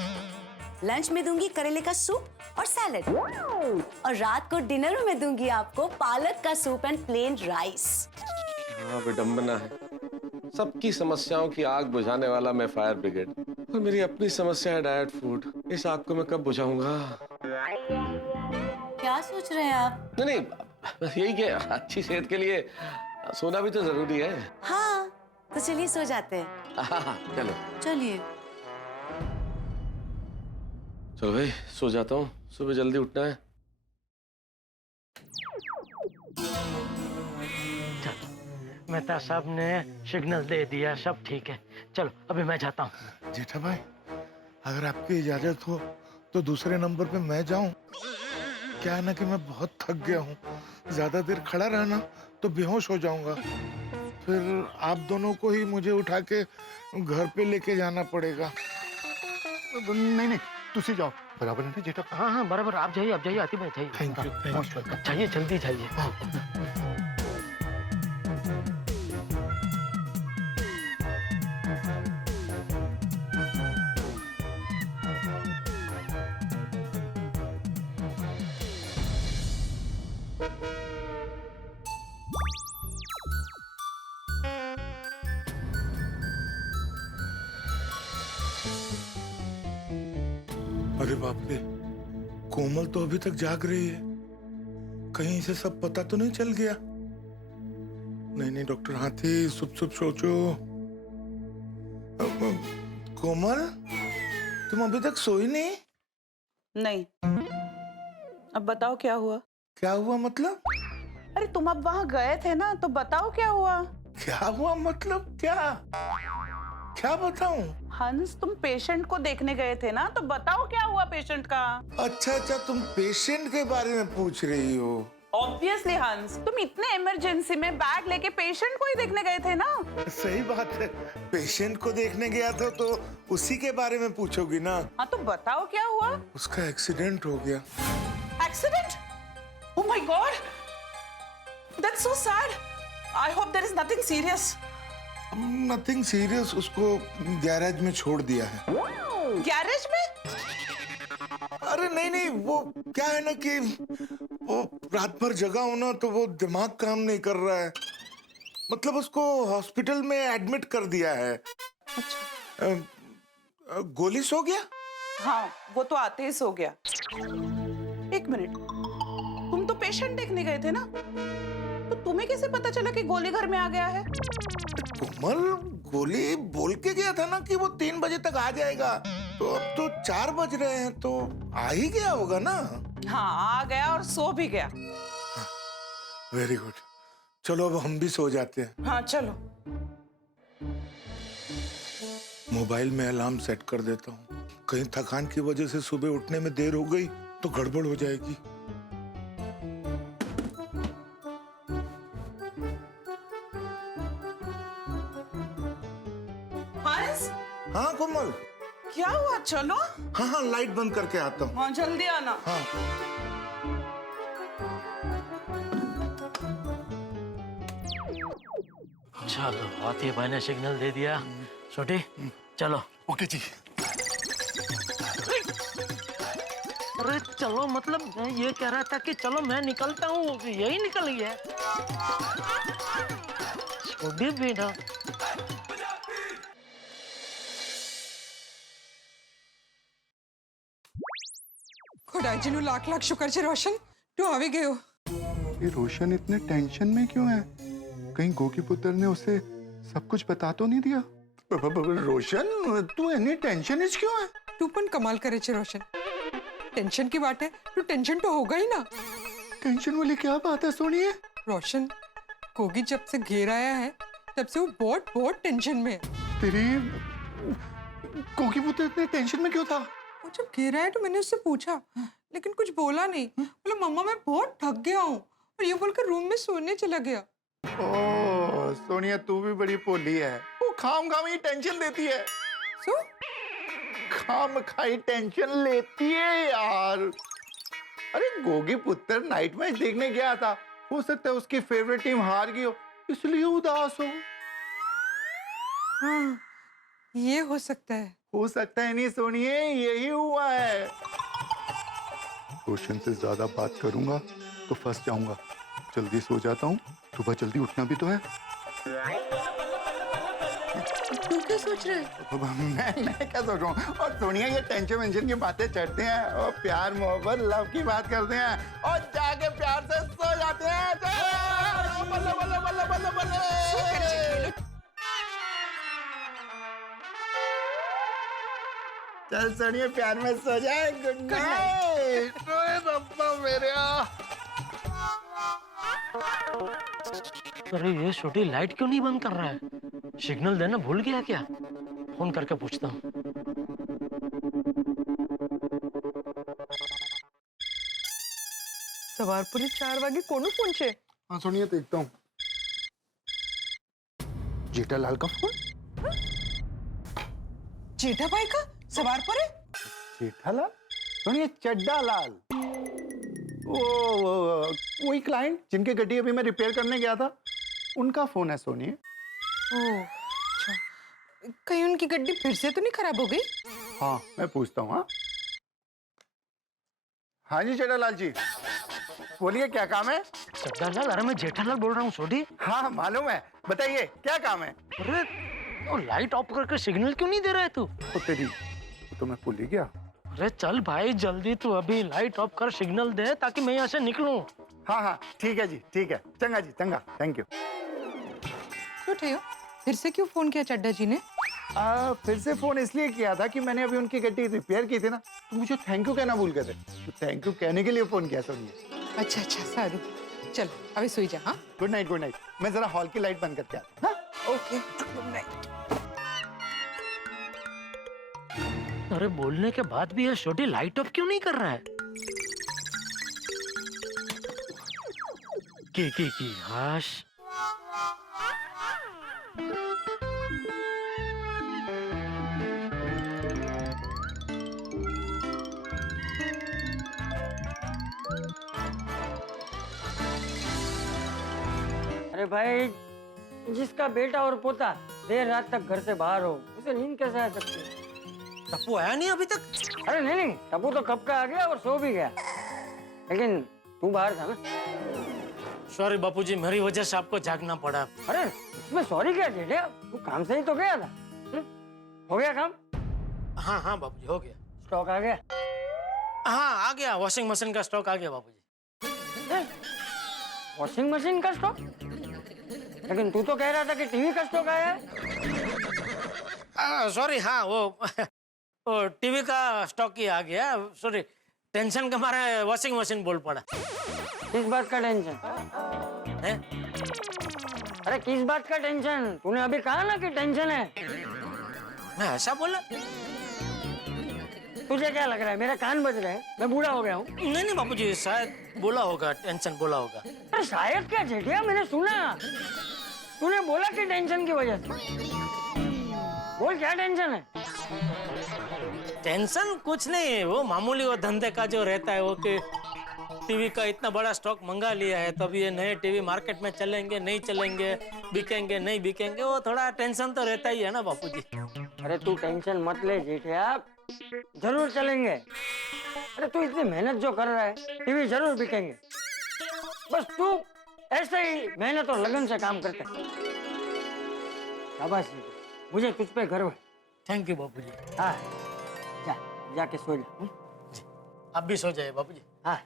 लंच में दूंगी करेले का सूप और सैलेड, और रात को डिनर में मैं दूंगी आपको पालक का सूप एंड प्लेन राइस। हाँ विडम्बना है, सबकी समस्याओं की आग बुझाने वाला मैं फायर ब्रिगेड, और मेरी अपनी समस्या है डाइट फूड। इस आग को मैं कब बुझाऊंगा? क्या सोच रहे हैं आप? नहीं बस यही कि अच्छी सेहत के लिए सोना भी तो जरूरी है। हाँ तो चलिए सो जाते हैं। चलो चलिए चलो भाई सो जाता हूँ, सुबह जल्दी उठना है। मेहता साहब ने सिग्नल दे दिया, सब ठीक है। चलो अभी मैं जाता हूँ। जेठा भाई, अगर आपकी इजाजत हो तो दूसरे नंबर पे मैं जाऊं? क्या है ना कि मैं बहुत थक गया हूँ, ज्यादा देर खड़ा रहना तो बेहोश हो जाऊंगा, फिर आप दोनों को ही मुझे उठा के घर पे लेके जाना पड़ेगा। नहीं तुसी जाओ, बराबर है ना जेठा? हाँ बराबर, आप जाइए आतिफ भाई जाइए। Thank you. जाइए जल्दी जाइए। बाप रे, कोमल तो अभी तक जाग रही है। कहीं इसे सब पता तो नहीं चल गया? नहीं डॉक्टर हाथी, सुप सोचो। कोमल, तुम अभी तक सोई नहीं? नहीं। अब बताओ क्या हुआ? क्या हुआ मतलब? अरे तुम अब वहां गए थे ना, तो बताओ क्या हुआ? क्या हुआ मतलब क्या? क्या बताऊं? हंस, तुम पेशेंट को देखने गए थे ना, तो बताओ क्या हुआ पेशेंट का? अच्छा, तुम पेशेंट के बारे में पूछ रही हो? ऑब्वियसली हंस, तुम इतने इमरजेंसी में बैग लेके पेशेंट को ही देखने गए थे ना। सही बात है, पेशेंट को देखने गया था तो उसी के बारे में पूछोगी ना। हाँ तो बताओ क्या हुआ? उसका एक्सीडेंट हो गया। Accident? Oh my god, that's so sad. I hope there is nothing serious. Nothing serious, उसको गैरेज में छोड़ दिया है। गैरेज में? अरे नहीं, वो क्या है ना कि वो रात भर जगा हो ना, तो वो दिमाग काम नहीं कर रहा है। मतलब उसको हॉस्पिटल में एडमिट कर दिया है। अच्छा। गोली सो गया? हाँ, वो तो आते ही सो गया। एक मिनट, तुम तो पेशेंट देखने गए थे ना, तो तुम्हें कैसे पता चला कि गोली घर में आ गया है? कोमल, गोली बोल के गया था ना कि वो 3 बजे तक आ जाएगा, तो अब तो 4 बज रहे हैं, तो आ ही गया होगा ना। हाँ, आ गया और सो भी गया। वेरी गुड, चलो अब हम भी सो जाते हैं। हाँ चलो। मोबाइल में अलार्म सेट कर देता हूँ, कहीं थकान की वजह से सुबह उठने में देर हो गई तो गड़बड़ हो जाएगी। हंस? हाँ कोमल। क्या हुआ? चलो। हाँ, लाइट बंद करके आता हूँ। हाँ, जल्दी आना। हाँ। चलो, हाथी भाई ने सिग्नल दे दिया। छोटी, चलो। ओके जी। अरे चलो, मतलब मैं ये कह रहा था कि चलो मैं निकलता हूँ, यही निकल गया। छोटी भी ना। खुदाई जी नु लाख लाख शुक्र छे रोशन, तू आवी गयो। ये रोशन इतने टेंशन में क्यों है? कहीं गोगी पुत्र ने उसे सब कुछ बता तो नहीं दिया? रोशन, तू इतनी टेंशन इच क्यों है? तू पण कमाल करे छे रोशन। टेंशन की बात है, तू टेंशन तो होगा ही ना। टेंशन वाली क्या बात है सोनिए? रोशन, गोगी जब से घेर आया है, तब से वो बहुत टेंशन में है। तेरी गोगी पुत्र इतने टेंशन में क्यों था? वो जब घेर आया तो मैंने उससे पूछा, लेकिन कुछ बोला नहीं। बोला मम्मा मैं बहुत थक गया हूँ, और ये बोलकर रूम में सोने चला गया। ओह सोनिया, तू भी बड़ी पोली है। वो खाम ही टेंशन देती है। सो? खाम खाई टेंशन लेती है यार। अरे गोगी पुत्र नाइट मैच देखने गया था, हो सकता है उसकी फेवरेट टीम हार गई हो, इसलिए उदास हो। हाँ, ये हो सकता है। हो सकता है नहीं सोनिए, यही हुआ है। रोशन से ज्यादा बात करूंगा तो फंस जाऊंगा। जल्दी सो जाता हूँ, सुबह जल्दी उठना भी तो है। तू क्या सोच रहा है? मैं क्या सोच रहा हूँ? और सोनिया, ये टेंशन की बातें चढ़ते हैं और प्यार मोहब्बत लव की बात करते हैं और जाके प्यार से सो जाते हैं। बल्ले बल्ले बल्ले बल्ले बल्ले। चल सोनिया, प्यार में सो जाए। Good night. रोए रब्बा मेरे। अरे ये छोटी लाइट क्यों नहीं बंद कर रहा है? सिग्नल देना भूल गया क्या? फोन करके पूछता हूँ। सवारपुरी 4 वागे कोनो फोन छे? हाँ सोनिया, देखता हूँ। जेठालाल का फोन? जेठा भाई का? सवारपुरी? जेठालाल? सोनिया, चड्डा लाल। वही क्लाइंट जिनके गड्डी अभी मैं रिपेयर करने गया था, उनका फोन है सोनिया। ओह, अच्छा। कहीं उनकी गड्डी फिर से तो नहीं खराब हो गई? हाँ, मैं पूछता हूँ। हाँ जी चड्डालाल जी, बोलिए क्या काम है? चड्डालाल? अरे मैं जेठालाल बोल रहा हूँ छोटी। हाँ मालूम है, बताइए क्या काम है? अरे वो लाइट ऑफ करके सिग्नल क्यों नहीं दे रहा है तू? तो तेरी तो मैं भूल ही गया। अरे चल भाई जल्दी, तू अभी लाइट ऑफ कर, सिग्नल दे ताकि मैं यहाँ से निकलूं। हाँ हाँ ठीक है जी, ठीक है। चंगा जी, चंगा, थैंक यू। क्यों ठेयो, फिर से क्यों फोन किया चड्डा जी ने? फिर से फोन इसलिए किया था कि मैंने अभी उनकी गड्डी रिपेयर की थी ना, तो मुझे थैंक यू कहना भूल गए थे, तो थैंक यू कहने के लिए फोन किया सोनिया। अच्छा अच्छा सारू, चल अभी सोई जा। हाँ गुड नाइट, गुड नाइट। मैं जरा हॉल की लाइट बंद करके आता हूँ। हाँ? Okay, good night. अरे बोलने के बाद भी ये छोटी लाइट ऑफ क्यों नहीं कर रहा है? की हाश। अरे भाई, जिसका बेटा और पोता देर रात तक घर से बाहर हो, उसे नींद कैसे आ सकती है? टप्पू आया नहीं अभी तक? अरे नहीं, टप्पू तो कब का आ गया और सो भी गया, लेकिन तू बाहर था ना। सॉरी बापूजी, मेरी वजह से आपको जागना पड़ा। अरे इसमें सॉरी क्या जेठिया, तू काम से ही तो गया था। हो गया काम? हाँ हाँ बापूजी, हो गया। स्टॉक आ गया? हाँ आ गया, वॉशिंग मशीन का स्टॉक आ गया बापूजी। वॉशिंग मशीन का स्टॉक? लेकिन तू तो कह रहा था कि टीवी का स्टॉक आया है। सॉरी, हाँ वो टीवी का स्टॉक ही आ गया। सॉरी, टेंशन के मारे वॉशिंग मशीन बोल पड़ा। किस बात का टेंशन है? अरे किस बात का टेंशन? तूने अभी कहा ना कि टेंशन है। मैं ऐसा बोला? तुझे क्या लग रहा है, मेरे कान बज रहे हैं, मैं बूढ़ा हो गया हूँ? नहीं बापूजी, शायद बोला होगा, टेंशन बोला होगा। अरे शायद क्या जेठिया, मैंने सुना तूने बोला कि टेंशन की वजह से। बोल क्या टेंशन है? टेंशन कुछ नहीं, वो मामूली वो धंधे का जो रहता है, वो कि टीवी का इतना बड़ा स्टॉक मंगा लिया है, तो अभी ये नए टीवी मार्केट में चलेंगे नहीं चलेंगे, बिकेंगे नहीं बिकेंगे, वो थोड़ा टेंशन तो रहता ही है ना बापूजी। अरे तू टेंशन मत ले जेठिया, जरूर चलेंगे। अरे तू इतनी मेहनत जो कर रहा है, टीवी जरूर बिकेंगे। बस तू ऐसे ही मेहनत और लगन से काम करते। शाबाश, मुझे तुझ पे गर्व है। थैंक यू बापूजी। हाँ जाके सो जा। आप भी सो जाइए बापूजी। हाँ।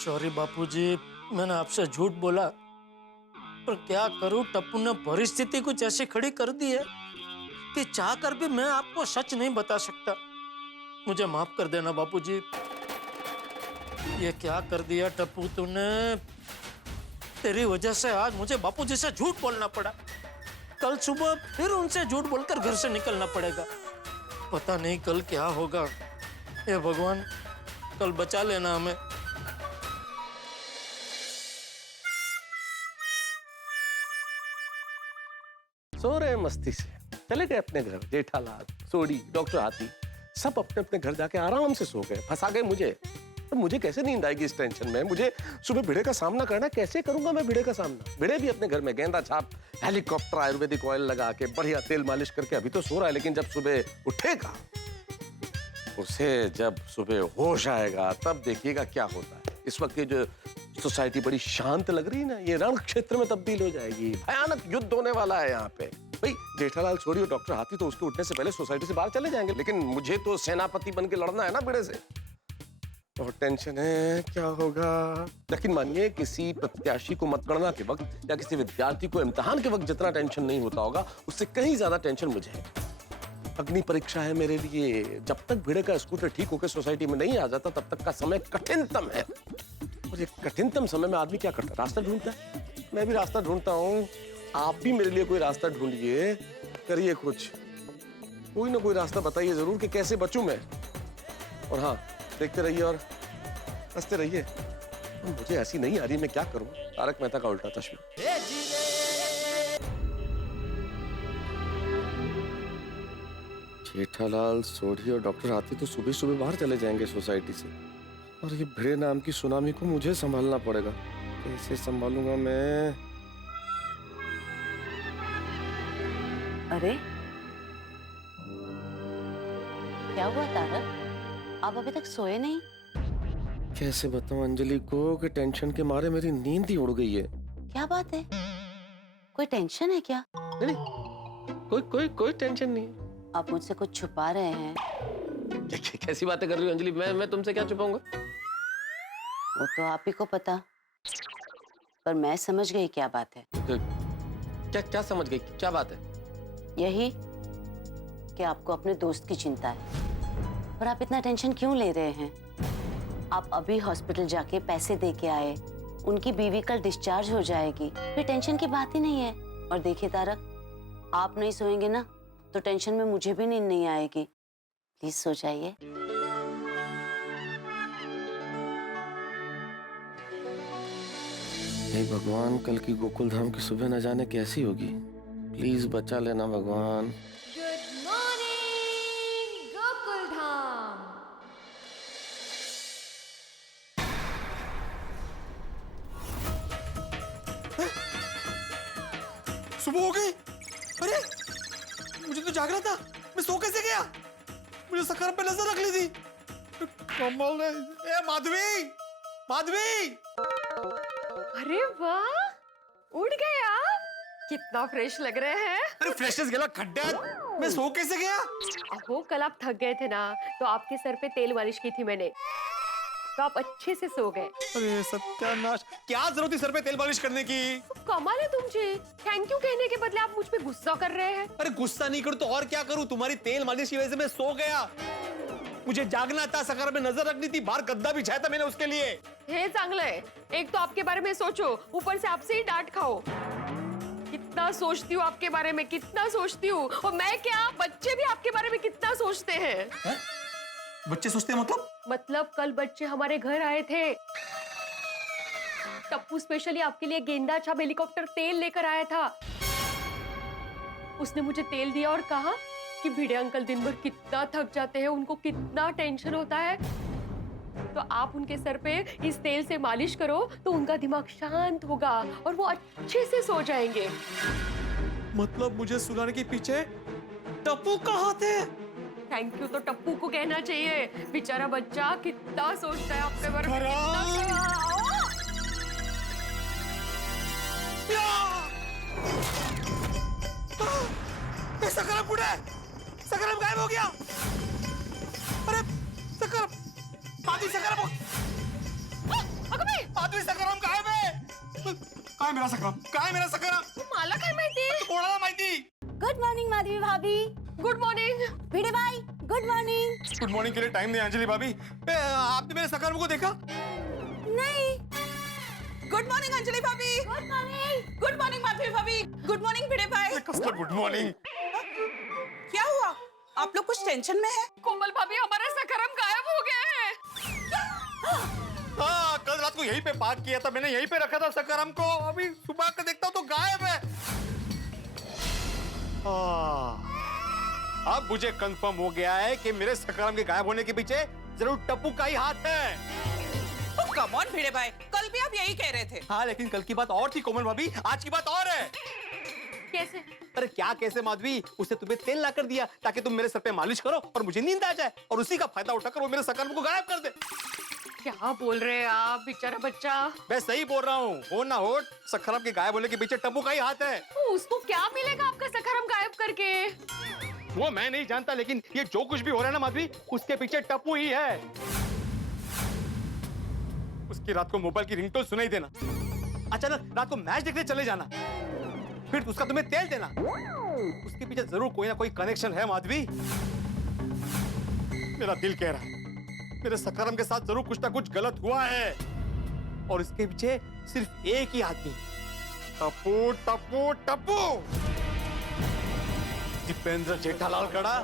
सॉरी बापूजी, मैंने आपसे झूठ बोला, पर क्या करूं, टप्पू ने परिस्थिति कुछ ऐसी खड़ी कर दी है कि चाहकर भी मैं आपको सच नहीं बता सकता। मुझे माफ कर देना बापूजी। ये क्या कर दिया टप्पू तूने? तेरी वजह से आज मुझे बापूजी से झूठ बोलना पड़ा। कल सुबह फिर उनसे झूठ बोलकर घर से निकलना पड़ेगा। पता नहीं कल क्या होगा। हे भगवान, कल बचा लेना हमें। सो रहे मस्ती से, चले गए अपने घर। जेठालाल, सोडी, डॉक्टर हाथी सब अपने अपने घर जाके आराम से सो गए। फंसा गए मुझे। तो मुझे कैसे नींद आएगी इस टेंशन में? मुझे सुबह भिड़े का सामना करना, कैसे करूंगा मैं भिड़े का सामना? भिड़े भी अपने घर में गेंदा छाप, हेलीकॉप्टर, आयुर्वेदिक ऑयल लगा के बढ़िया तेल मालिश करके अभी तो सो रहा है, लेकिन जब सुबह उठेगा, उसे जब सुबह होश आएगा, तब देखिएगा क्या होता है। इस वक्त ये जो सोसाइटी बड़ी शांत लग रही है ना, ये रण क्षेत्र में तब्दील हो जाएगी। भयानक युद्ध होने वाला है यहाँ पे। भाई जेठालाल, छोड़ी और डॉक्टर हाथी तो उसके उठने से पहले सोसाइटी से बाहर चले जाएंगे, लेकिन मुझे तो सेनापति बन के लड़ना है ना भिड़े से। और टेंशन है क्या होगा। लेकिन मानिए, किसी प्रत्याशी को मतगणना के वक्त या किसी विद्यार्थी को इम्तिहान के वक्त जितना टेंशन नहीं होता होगा, उससे कहीं ज्यादा टेंशन मुझे है। अग्नि परीक्षा है मेरे लिए। जब तक भिड़े का स्कूटर ठीक होकर सोसाइटी में नहीं आ जाता, तब तक का समय कठिनतम है। और ये कठिनतम समय में आदमी क्या करता है? रास्ता ढूंढता है। मैं भी रास्ता ढूंढता हूँ। आप भी मेरे लिए कोई रास्ता ढूंढिए, करिए कुछ। कोई ना कोई रास्ता बताइए जरूर कि कैसे बचूं मैं। और हाँ, देखते रहिए और हंसते रहिए। मुझे ऐसी नहीं आ रही, मैं क्या करूं? तारक मेहता का उल्टा चश्मा। जेठालाल, सोढ़ी और डॉक्टर हाथी तो सुबह सुबह बाहर चले जाएंगे सोसाइटी से, और ये भिड़े नाम की सुनामी को मुझे संभालना पड़ेगा। कैसे संभालूंगा मैं? अरे क्या हुआ तारक, आप अभी तक सोए नहीं? कैसे बताऊं अंजलि को कि टेंशन के मारे मेरी नींद ही उड़ गई है। क्या बात है, कोई टेंशन है क्या? नहीं, कोई टेंशन नहीं है। आप मुझसे कुछ छुपा रहे हैं? कैसी बातें कर रही हो अंजलि? मैं तुमसे क्या छुपाऊंगा? वो तो आप ही को पता, पर मैं समझ गई क्या बात है। क्या समझ गई? क्या बात है? यही कि आपको अपने दोस्त की चिंता है। पर आप इतना टेंशन क्यों ले रहे हैं? आप अभी हॉस्पिटल जाके पैसे दे के आए, उनकी बीवी कल डिस्चार्ज हो जाएगी, फिर टेंशन की बात ही नहीं है। और देखिए तारक, आप नहीं सोएंगे ना तो टेंशन में मुझे भी नींद नहीं आएगी। प्लीज सो जाइए। हे भगवान, कल की गोकुल धाम की सुबह न जाने कैसी होगी। प्लीज बचा लेना भगवान। Good morning Gokul Dham. सुबह हो गई। अरे मुझे तो जाग रहा था, मैं सो कैसे गया? मुझे सखर पे नजर रख ली थी। कमाल है। ए माधवी, माधवी! अरे वाह, उठ गए आप। कितना फ्रेश लग रहे हैं। अरे फ्रेशनेस गेला खड्डा, मैं सो कैसे गया? अहो कल आप थक गए थे ना, तो आपके सर पे तेल मालिश की थी मैंने, तो आप अच्छे से सो गए। अरे सत्यानाश, क्या जरूरत थी सर पे तेल मालिश करने की? कमाल है तुमचे, थैंक यू कहने के बदले आप मुझ पे गुस्सा कर रहे हैं। अरे गुस्सा नहीं करूं तो और क्या करूं? तुम्हारी तेल मालिश की वजह से मैं सो गया। मुझे जागना था, सखर में नजर रखनी थी, बाहर गद्दा बिछाया था मैंने उसके लिए। हे चांगलं है, एक तो आपके बारे में सोचो, ऊपर से आपसे ही डांट खाओ। कितना सोचती हूँ आपके बारे में, कितना सोचती हूँ। और मैं क्या, बच्चे भी आपके बारे में कितना सोचते हैं। है? बच्चे सोचते हैं मतलब कल बच्चे हमारे घर आए थे। टप्पू स्पेशली आपके लिए गेंदा छाप हेलीकॉप्टर तेल लेकर आया था। उसने मुझे तेल दिया और कहा कि भिड़े अंकल दिन भर कितना थक जाते हैं, उनको कितना टेंशन होता है, तो आप उनके सर पे इस तेल से मालिश करो तो उनका दिमाग शांत होगा और वो अच्छे से सो जाएंगे। मतलब मुझे सुलाने के पीछे टप्पू का हाथ है। थैंक यू तो टप्पू को कहना चाहिए, बेचारा बच्चा कितना सोचता है आपके बारे में। सकरम बुढ़े, सकरम गायब हो गया। अरे सकरम, आदमी सकरम, आदमी सकरम गायब है। काय मेरा सकरम, काय मेरा सकरम? मला काय माहिती? कोणाला माहिती? गुड मॉर्निंग माधवी भाभी। गुड मॉर्निंग भिड़े भाई। Good morning. गुड मॉर्निंग के लिए टाइम नहीं अंजलि भाभी। आपने मेरे सकरम को देखा? नहीं। गुड मॉर्निंग अंजलि भाभी। Good morning. Good morning Madhavi भाभी। गुड मॉर्निंग भिड़े भाई। कसला गुड मॉर्निंग? क्या हुआ? आप लोग कुछ टेंशन में हैं? कोमल भाभी, हमारा सकरम गायब हो गया है। हाँ, कल रात को यहीं पे पार्क किया था मैंने, यहीं पे रखा था सकरम को। अभी सुबह का देखता हूँ तो गायब है। अब मुझे कंफर्म हो गया है कि मेरे सकरम के गायब होने के पीछे जरूर टप्पू का ही हाथ है। कम ऑन भिड़े भाई, कल भी आप यही कह रहे थे। हाँ, लेकिन कल की बात और थी कोमल भाभी, आज की बात और है। कैसे? अरे क्या कैसे माधवी? उसने तुम्हें तेल ला कर दिया ताकि तुम मेरे सर पे मालिश करो और मुझे नींद आ जाए, और उसी का फायदा उठाकर वो मेरे सकरम को गायब कर दे। क्या बोल रहे हैं आप, बेचारा बच्चा? मैं सही बोल रहा हूँ, हो ना हो, सकरम के गायब होने के पीछे टप्पू का ही हाथ है। उसको क्या मिलेगा आपका सकरम गायब करके? वो मैं नहीं जानता, लेकिन ये जो कुछ भी हो रहा है ना माधवी, उसके पीछे टप्पू ही है। उसकी रात को मोबाइल की रिंगटोन सुनाई देना, अचानक रात को मैच देखने चले जाना, फिर उसका तुम्हें तेल देना, उसके पीछे जरूर कोई ना कोई कनेक्शन है माधवी। मेरा दिल कह रहा है मेरे सकरम के साथ जरूर कुछ ना कुछ गलत हुआ है, और इसके पीछे सिर्फ एक ही आदमी, टप्पू टप्पू टप्पू। दीपेंद्र जेठालाल खड़ा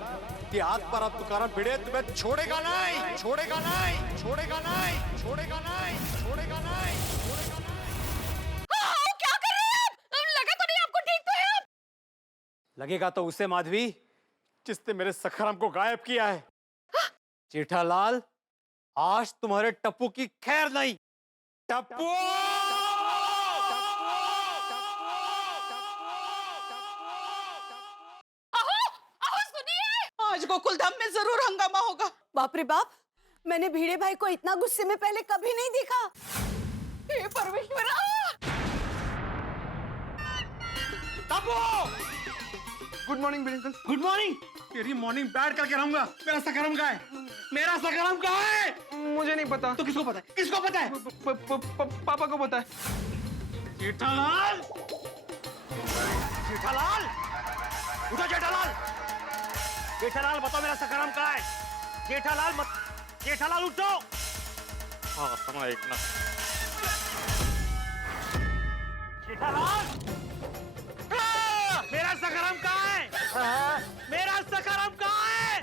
कि हाथ पर हाथ तुकाराम भिड़े तुम्हें छोड़ेगा नहीं, छोड़ेगा नहीं, छोड़ेगा नहीं, छोड़ेगा नहीं, छोड़ेगा नहीं, छोड़ेगा नहीं। क्या कर रहे हैं आप? लगा तो नहीं आपको? ठीक तो है आप? लगेगा तो उसे माधवी जिसने मेरे सकरम को गायब किया है। जेठालाल, आज तुम्हारे टप्पू की खैर नहीं। टप्पू! आज गोकुल धाम में जरूर हंगामा होगा। बाप रे बाप, मैंने भिड़े भाई को इतना गुस्से में पहले कभी नहीं देखा। हे परमेश्वरा! गुड मॉर्निंग भिड़े अंकल। Good morning. तेरी मॉर्निंग बैड करके रहूंगा। मेरा सकारम कहाँ है? मेरा सकारम कहाँ है? मुझे नहीं पता। तो किसको पता है? किसको पता है? पापा को पता है। जेठालाल, जेठालाल, उठो जेठालाल। जेठालाल बताओ मेरा सकारम कहाँ है? जेठालाल मत, जेठालाल उठो। हाँ समय एक ना। जेठालाल, मेरा सकारम कहाँ है? मेरा सकारम कहाँ है?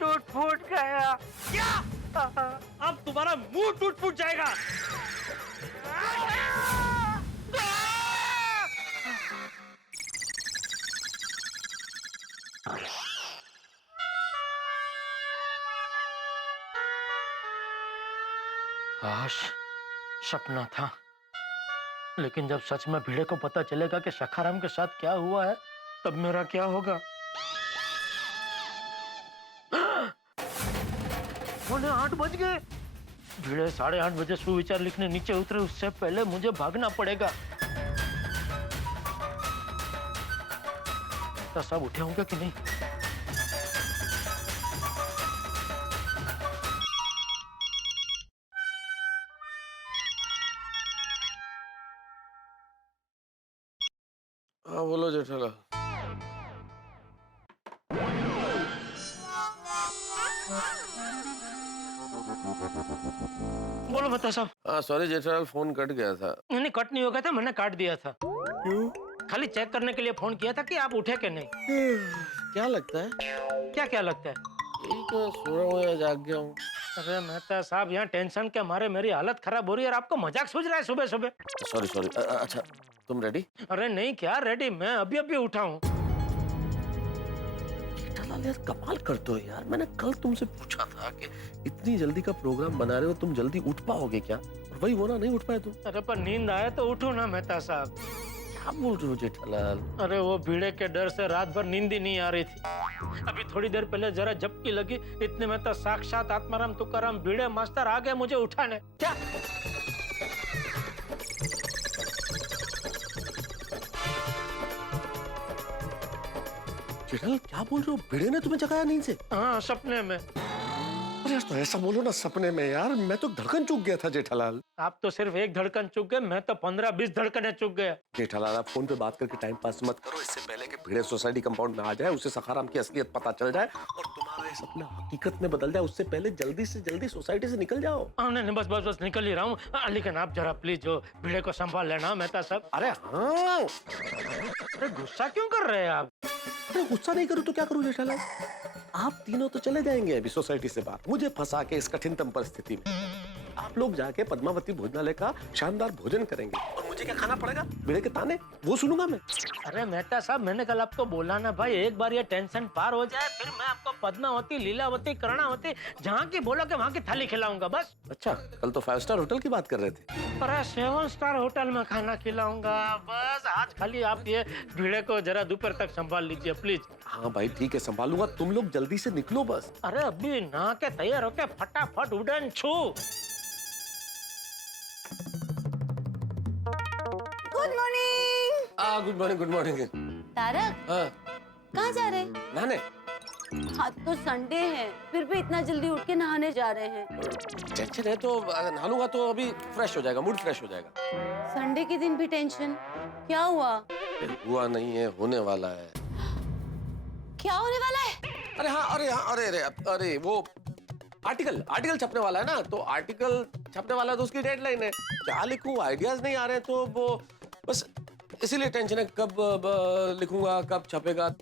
टूट फूट गया। क्या? अब तुम्हारा मुंह टूट फूट जाएगा। काश सपना था, लेकिन जब सच में भिड़े को पता चलेगा कि सखाराम के साथ क्या हुआ है, तब मेरा क्या होगा? पौने 8 बज गए। भिड़े 8:30 बजे सुविचार लिखने नीचे उतरे, उससे पहले मुझे भागना पड़ेगा। तो सब उठे होंगे कि नहीं? हाँ बोलो जेठालाल। बोलो बता साहब। हाँ सॉरी जेठालाल, फोन कट गया था। नहीं, कट नहीं हो गया था, मैंने काट दिया था। क्यों? खाली चेक करने के लिए फोन किया था कि आप उठे कि नहीं। क्या लगता है? क्या क्या लगता है? यही तो सो रहा हूँ या जाग गया हूँ। अरे मेहता साहब, यहाँ टेंशन के मारे मेरी हालत खराब हो रही है और आपको मजाक सूझ रहा है सुबह सुबह। Sorry sorry. अच्छा तुम रेडी? अरे नहीं, क्या रेडी, मैं अभी अभी उठा हूँ। जेठालाल यार कमाल करते हो यार। मैंने कल तुमसे पूछा था कि इतनी जल्दी का प्रोग्राम बना रहे हो, तुम जल्दी उठ पाओगे क्या? और वही वो ना, नहीं उठ पाए तुम। अरे पर नींद आए तो उठो ना मेहता साहब। क्या बोल रहे हो जेठालाल? अरे वो भीड़े के डर से रात भर नींद ही नहीं आ रही थी। अभी थोड़ी देर पहले जरा झपकी लगी, इतने में तो साक्षात आत्माराम तुकाराम भीड़े मास्टर आ गए मुझे उठाने। क्या? जेठालाल क्या बोल रहे हो? भिड़े ने तुम्हें जगाया नींद से? हाँ, सपने में। अरे यार तो ऐसा बोलो ना, सपने में यार। मैं तो धड़कन चूक गया था जेठालाल। आप तो सिर्फ एक धड़कन चूक गए, मैं तो 15-20 धड़कनें चूक गया। जेठालाल आप फोन पे बात करके टाइम पास मत करो। इससे पहले कि भिड़े सोसाइटी कंपाउंड में आ जाए, उसे सखाराम की असलियत पता चल जाए और तुम्हारा ये सपना हकीकत में बदल जाए, उससे पहले जल्दी से जल्दी सोसाइटी से निकल जाओ। नहीं, बस निकल ही रहा हूँ। लेकिन आप जरा प्लीज जो भिड़े को संभाल लेना मेहता साहब। अरे हाँ। अरे गुस्सा क्यों कर रहे हैं आप? अरे गुस्सा नहीं करूँ तो क्या करूँ जेठालाल? आप तीनों तो चले जाएंगे अभी सोसाइटी से बाहर, मुझे फंसा के इस कठिनतम परिस्थिति में। आप लोग जाके पद्मावती भोजनालय का शानदार भोजन करेंगे और मुझे क्या खाना पड़ेगा? भिड़े के ताने वो सुनूंगा मैं। अरे मेहता साहब, मैंने कल आपको बोला ना भाई, एक बार ये टेंशन पार हो जाए फिर मैं आपको पद्मावती, लीलावती, कर्णावती, जहाँ की बोलोगे वहाँ की थाली खिलाऊंगा बस। अच्छा, कल तो 5 स्टार होटल की बात कर रहे थे। अरे 7 स्टार होटल में खाना खिलाऊंगा बस। आज खाली आप ये भिड़े को जरा दोपहर तक संभाल लीजिए प्लीज। हाँ भाई ठीक है, संभालूंगा। तुम लोग जल्दी से निकलो बस। अरे अभी नहा के तैयार होके फटाफट उड़न छू। Good morning. Good morning, good morning. Tarak, हाँ कहाँ जा रहे हैं? नहाने। आज तो संडे है, फिर भी इतना जल्दी उठ के नहाने जा रहे हैं। टेंशन है तो नहा लूंगा तो अभी फ्रेश हो जाएगा, मूड फ्रेश हो जाएगा। संडे के दिन भी टेंशन? क्या हुआ? हुआ नहीं है, होने वाला है। क्या होने वाला है? अरे हाँ, अरे वो आर्टिकल छपने वाला है ना, तो आर्टिकल छपने वाला है तो उसकी डेडलाइन है। क्या लिखूं, आइडियाज नहीं आ रहे, तो वो बस इसीलिए टेंशन है। कब लिखूंगा, कब छपेगा।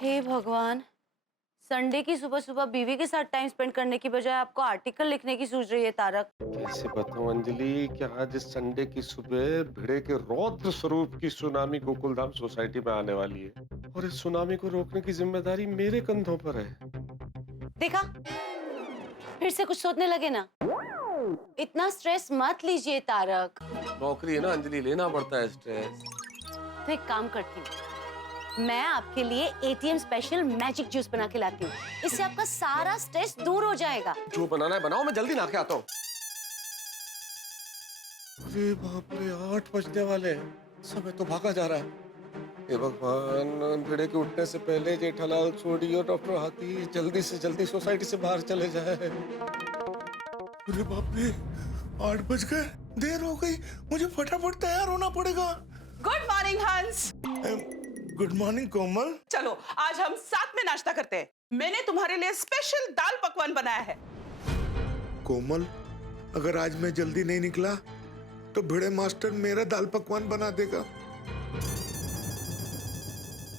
हे भगवान, संडे की सुबह सुबह बीवी के साथ टाइम स्पेंड करने की बजाय आपको आर्टिकल लिखने की सूझ रही है तारक। कैसे बताऊं अंजलि कि आज इस संडे की सुबह भिड़े के रौद्र स्वरूप की सुनामी गोकुलधाम सोसाइटी में आने वाली है और इस सुनामी को रोकने की जिम्मेदारी मेरे कंधों पर है। देखा, फिर से कुछ सोचने लगे ना। इतना स्ट्रेस मत लीजिए तारक। नौकरी है ना अंजलि, लेना पड़ता है स्ट्रेस। तो एक काम करती हूँ, मैं आपके लिए एटीएम स्पेशल मैजिक जूस बना के लाती हूँ। इससे आपका सारा स्ट्रेस दूर हो जाएगा। जो बनाना है बनाओ, मैं जल्दी नहा के आता हूँ। अरे बाप रे, 8 बजने वाले हैं। समय तो भागा जा रहा है। हे भगवान, भिड़े के उठने से पहले जेठालाल, सोडी और डॉक्टर हाथी जल्दी से जल्दी सोसाइटी से बाहर चले जाए। अरे बाप रे, 8 बज गए, देर हो गई, मुझे फटाफट तैयार होना पड़ेगा। गुड मॉर्निंग हंस। गुड मॉर्निंग कोमल। चलो आज हम साथ में नाश्ता करते हैं। मैंने तुम्हारे लिए स्पेशल दाल पकवान बनाया है। कोमल, अगर आज मैं जल्दी नहीं निकला तो भिड़े मास्टर मेरा दाल पकवान बना देगा।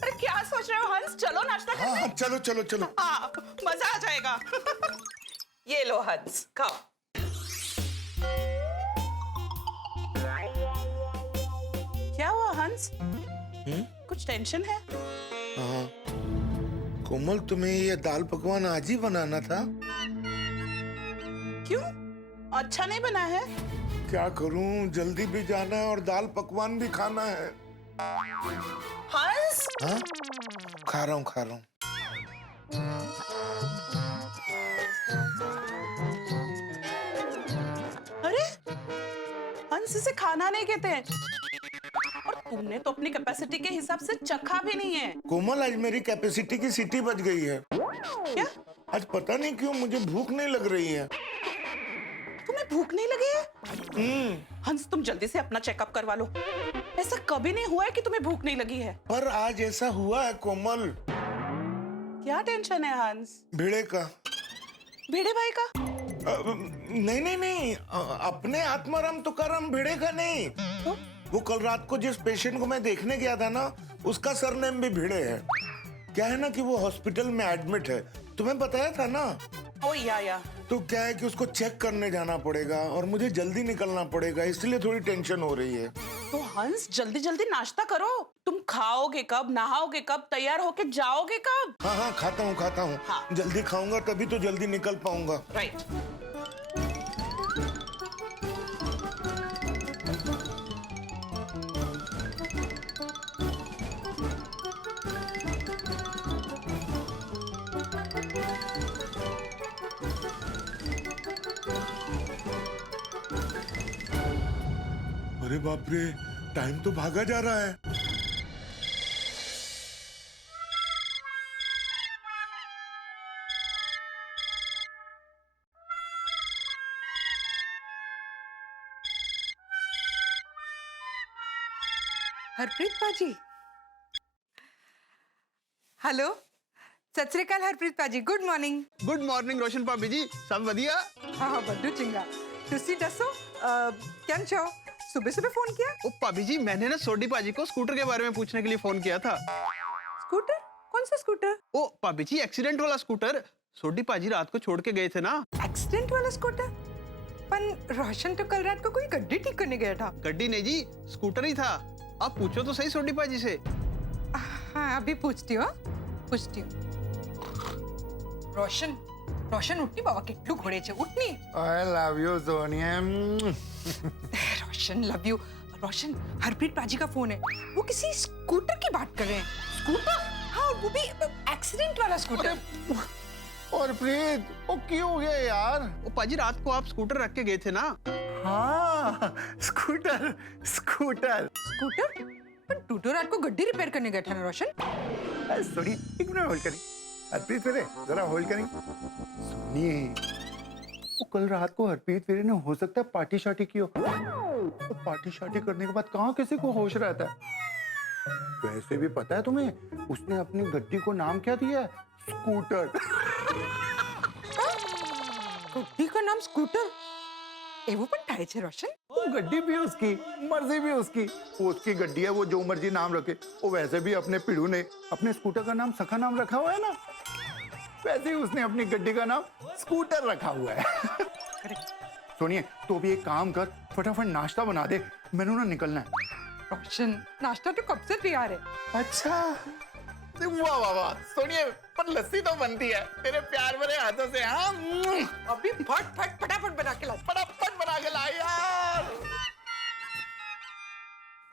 अरे क्या सोच रहे हो हंस, चलो नाश्ता करते हैं। हाँ, चलो चलो चलो। हाँ, मजा आ जाएगा। ये लो हंस, खाओ। क्या हुआ हंस? कुछ टेंशन है? हाँ कोमल, तुम्हें ये दाल पकवान आज ही बनाना था। क्यों? अच्छा नहीं बना है? क्या करूं, जल्दी भी जाना है और दाल पकवान भी खाना है। हंस? हाँ, खा रहा हूँ खा रहा हूँ। अरे हंस, इसे खाना नहीं कहते हैं। और तुमने तो अपनी कैपेसिटी के हिसाब से चखा भी नहीं है। कोमल, आज मेरी कैपेसिटी की सीटी बज गई है। क्या? आज पता नहीं क्यों मुझे भूख नहीं लग रही है। तुम्हें भूख नहीं लगी है? हंस, तुम जल्दी से अपना चेकअप करवा लो। ऐसा कभी नहीं हुआ है कि तुम्हें भूख नहीं लगी है। पर आज ऐसा हुआ है कोमल। क्या टेंशन है हंस? भिड़े का। भिड़े भाई का? नहीं नहीं नहीं, अपने आत्माराम तुकाराम भिड़े का नहीं। तो? वो कल रात को जिस पेशेंट को मैं देखने गया था ना, उसका सरनेम भी भिड़े है। क्या है ना कि वो हॉस्पिटल में एडमिट है, तुम्हें बताया था ना। ओ या। तो क्या है कि उसको चेक करने जाना पड़ेगा और मुझे जल्दी निकलना पड़ेगा, इसलिए थोड़ी टेंशन हो रही है। तो हंस, जल्दी जल्दी नाश्ता करो। तुम खाओगे कब, नहाओगे कब, तैयार होके जाओगे कब? हाँ हाँ, खाता हूँ खाता हूँ। हाँ। जल्दी खाऊंगा तभी तो जल्दी निकल पाऊंगा। राइट। अरे बाप रे, टाइम तो भागा जा रहा है। हरप्रीत पाजी, हेलो, सत श्री अकाल हरप्रीत पाजी, गुड मॉर्निंग। गुड मॉर्निंग रोशन भाभी जी, सब बढ़िया? हाँ हाँ, बड्डू चिंगा। तुसी दसो, केम छो? सुबह सुबह फोन किया? ओ भाभी जी, मैंने ना सोडी पाजी को स्कूटर के बारे में पूछने के लिए फोन किया था। स्कूटर? कौन सा स्कूटर? ओ भाभी जी, एक्सीडेंट वाला स्कूटर। सोडी पाजी रात को छोड़ के गए थे ना। एक्सीडेंट वाला स्कूटर? पर रोशन तो कल रात को कोई गड्डी ठीक करने गया था। गड्डी नहीं जी, स्कूटर ही था। आप पूछो तो सही सोडी पाजी से। हाँ, अभी पूछती हूँ, पूछती हूँ। रोशन, रोशन उठनी बाबा, कितलू घोड़े छे, उठनी। I love you Sonia. Roshan love you. Roshan, Harpreet पाजी का फोन है, वो किसी स्कूटर की बात कर रहे हैं। स्कूटर? हाँ, वो भी एक्सीडेंट वाला स्कूटर। और प्रीत, वो क्यों हो गया यार? ओ पाजी, रात को आप स्कूटर रख के गए थे ना। हाँ, स्कूटर। स्कूटर? पर तू तो रात को गड्डी रिपेयर करने गया था ना रोशन? सॉरी, एक मिनट होल्ड करें। हरप्रीत वीरे, जरा होल्ड करें। सुनिए, वो कल रात को हरप्रीत वीरे ने हो सकता है पार्टी शार्टी की हो। तो पार्टी शार्टी करने के बाद कहाँ किसी को होश रहता है। वैसे भी पता है तुम्हें, उसने अपनी गड्डी को नाम क्या दिया है? स्कूटर। गड्डी का नाम स्कूटर? एवो पण થાય છે रोशन। वो गड्डी भी उसकी, मर्जी भी उसकी। वो उसकी गड्डी है, वो जो मर्जी नाम रखे। वो वैसे भी अपने पिड़ू ने अपने स्कूटर का नाम सखा नाम रखा हुआ है ना, वैसे ही उसने अपनी गड्डी का नाम स्कूटर रखा हुआ है। सुनिए, तो भी एक काम कर, फटाफट नाश्ता बना दे, मैंने ना निकलना है। रोशन, नाश्ता तो कब से तैयार है। अच्छा, वाह वाह वाह। सुनिए, पर लस्सी तो बनती है तेरे प्यार भरे हाथों से। हाँ, अभी फटाफट बना के ला। फटाफट बना के ला यार।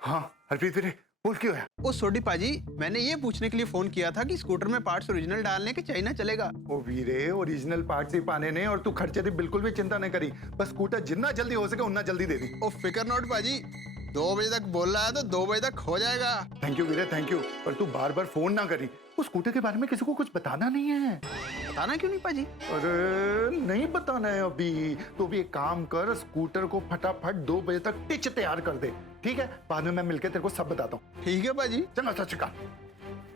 हाँ हरप्रीत वीरे, बोल क्यों है? ओ सोडी पाजी, मैंने ये पूछने के लिए फोन किया था कि स्कूटर में पार्ट्स ओरिजिनल डालने के चाइना चलेगा। ओ वीरे, ओरिजिनल पार्ट्स ही पाने ने, और तू खर्चे की बिल्कुल भी चिंता नहीं करी। बस स्कूटर जितना जल्दी हो सके उतना जल्दी दे दी। ओ फिकर नॉट पाजी, 2 बजे तक बोल रहा है तो 2 बजे तक हो जाएगा। थैंक यू वीरे, थैंक यू। पर तू बार बार फोन ना करी। उस स्कूटर के बारे में किसी को कुछ बताना नहीं है। बताना क्यों नहीं पाजी? अरे नहीं बताना है अभी। तो भी एक काम कर, स्कूटर को फटाफट 2 बजे तक टिच तैयार कर दे, ठीक है? बाद में मैं मिलकर तेरे को सब बताता हूँ। ठीक है पाजी। चंगा सच का।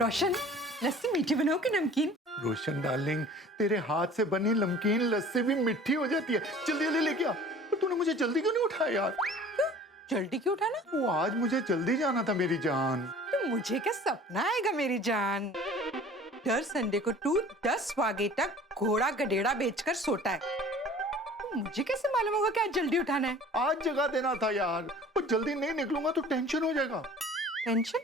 रोशन, लस्सी मीठी बनाओ कि नमकीन? रोशन डार्लिंग, तेरे हाथ से बनी नमकीन लस्सी भी मीठी हो जाती है। जल्दी जल्दी लेके आ। पर तूने मुझे जल्दी क्यों नहीं उठाया यार? जल्दी क्यों उठाना? वो आज मुझे जल्दी जाना था मेरी जान। तो मुझे क्या सपना आएगा मेरी जान? हर संडे को तू 10 बजे तक घोड़ा गधेड़ा बेचकर सोता है। मुझे कैसे मालूम होगा कि आज जल्दी उठाना है? आज जगा देना था यार। और जल्दी नहीं निकलूंगा तो टेंशन हो जाएगा। टेंशन?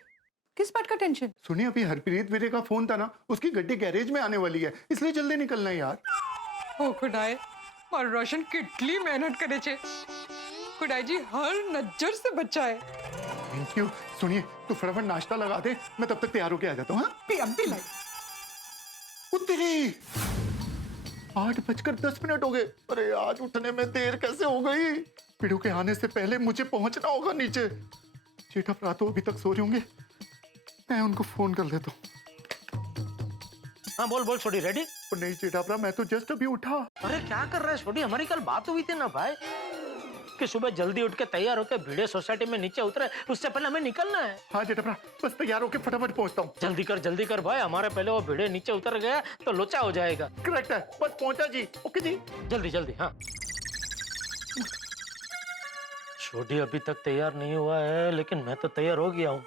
किस बात का टेंशन? सुनिए, अभी हरप्रीत वीरे का फोन था ना, उसकी गड्डी गैरेज में आने वाली है, इसलिए जल्दी निकलना है यार। ओ खुदाए, और रोशन कितनी मेहनत करे छे। खुदाई जी हर नजर से बचाए। Thank you. सुनिए, तू फटाफट नाश्ता लगा दे, मैं तब तक तैयार होके आ जाता हूँ। अब भी लाई। 8:10 हो गए। अरे आज उठने में देर कैसे हो गई? पीड़ू के आने से पहले मुझे पहुंचना होगा नीचे। जेठा भरा तो अभी तक सो रहे होंगे, मैं उनको फोन कर लेता हूँ। हाँ बोल बोल छोटी, रेडी? नहीं जेठा भरा, मैं तो जस्ट अभी उठा। अरे क्या कर रहा है छोटी? हमारी कल बात हुई थी ना भाई कि सुबह जल्दी उठ के तैयार होकर भिड़े सोसाइटी में नीचे उतरे, उससे पहले हमें निकलना है। हाँ जेठा भरा, बस तैयार होके फटाफट पहुंचता हूँ। जल्दी कर भाई, हमारे पहले वो भिड़े नीचे उतर गया तो लोचा हो जाएगा। करेक्ट है, बस पहुंचा जी। ओके जी, जल्दी हाँ। छोटी अभी तक तैयार नहीं हुआ है, लेकिन मैं तो तैयार हो गया हूँ।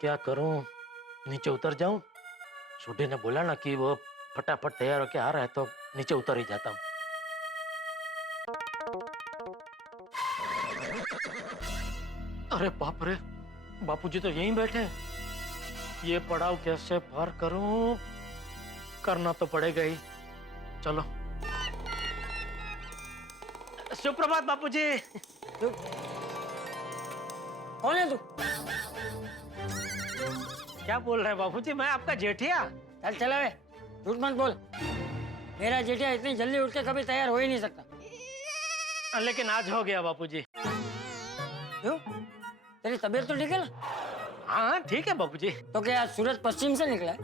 क्या करूँ? नीचे उतर जाऊं? छोटी ने बोला ना कि वो फटाफट तैयार होके आ रहा है, तो नीचे उतर ही जाता हूँ। अरे बाप रे, बापूजी तो यहीं बैठे हैं। ये पड़ाव कैसे पार करूं? करना तो पड़ेगा ही। चलो। सुप्रभात बापूजी। कौन है तू? क्या बोल रहे हैं बापूजी? मैं आपका जेठिया। चल चला वे, झूठ मत बोल। मेरा जेठिया इतनी जल्दी उठ के कभी तैयार हो ही नहीं सकता। लेकिन आज हो गया बापूजी। क्यों? तेरी तबीयत तो ठीक है ना? हाँ ठीक है बापूजी। तो क्या आज सूरज पश्चिम से निकला है?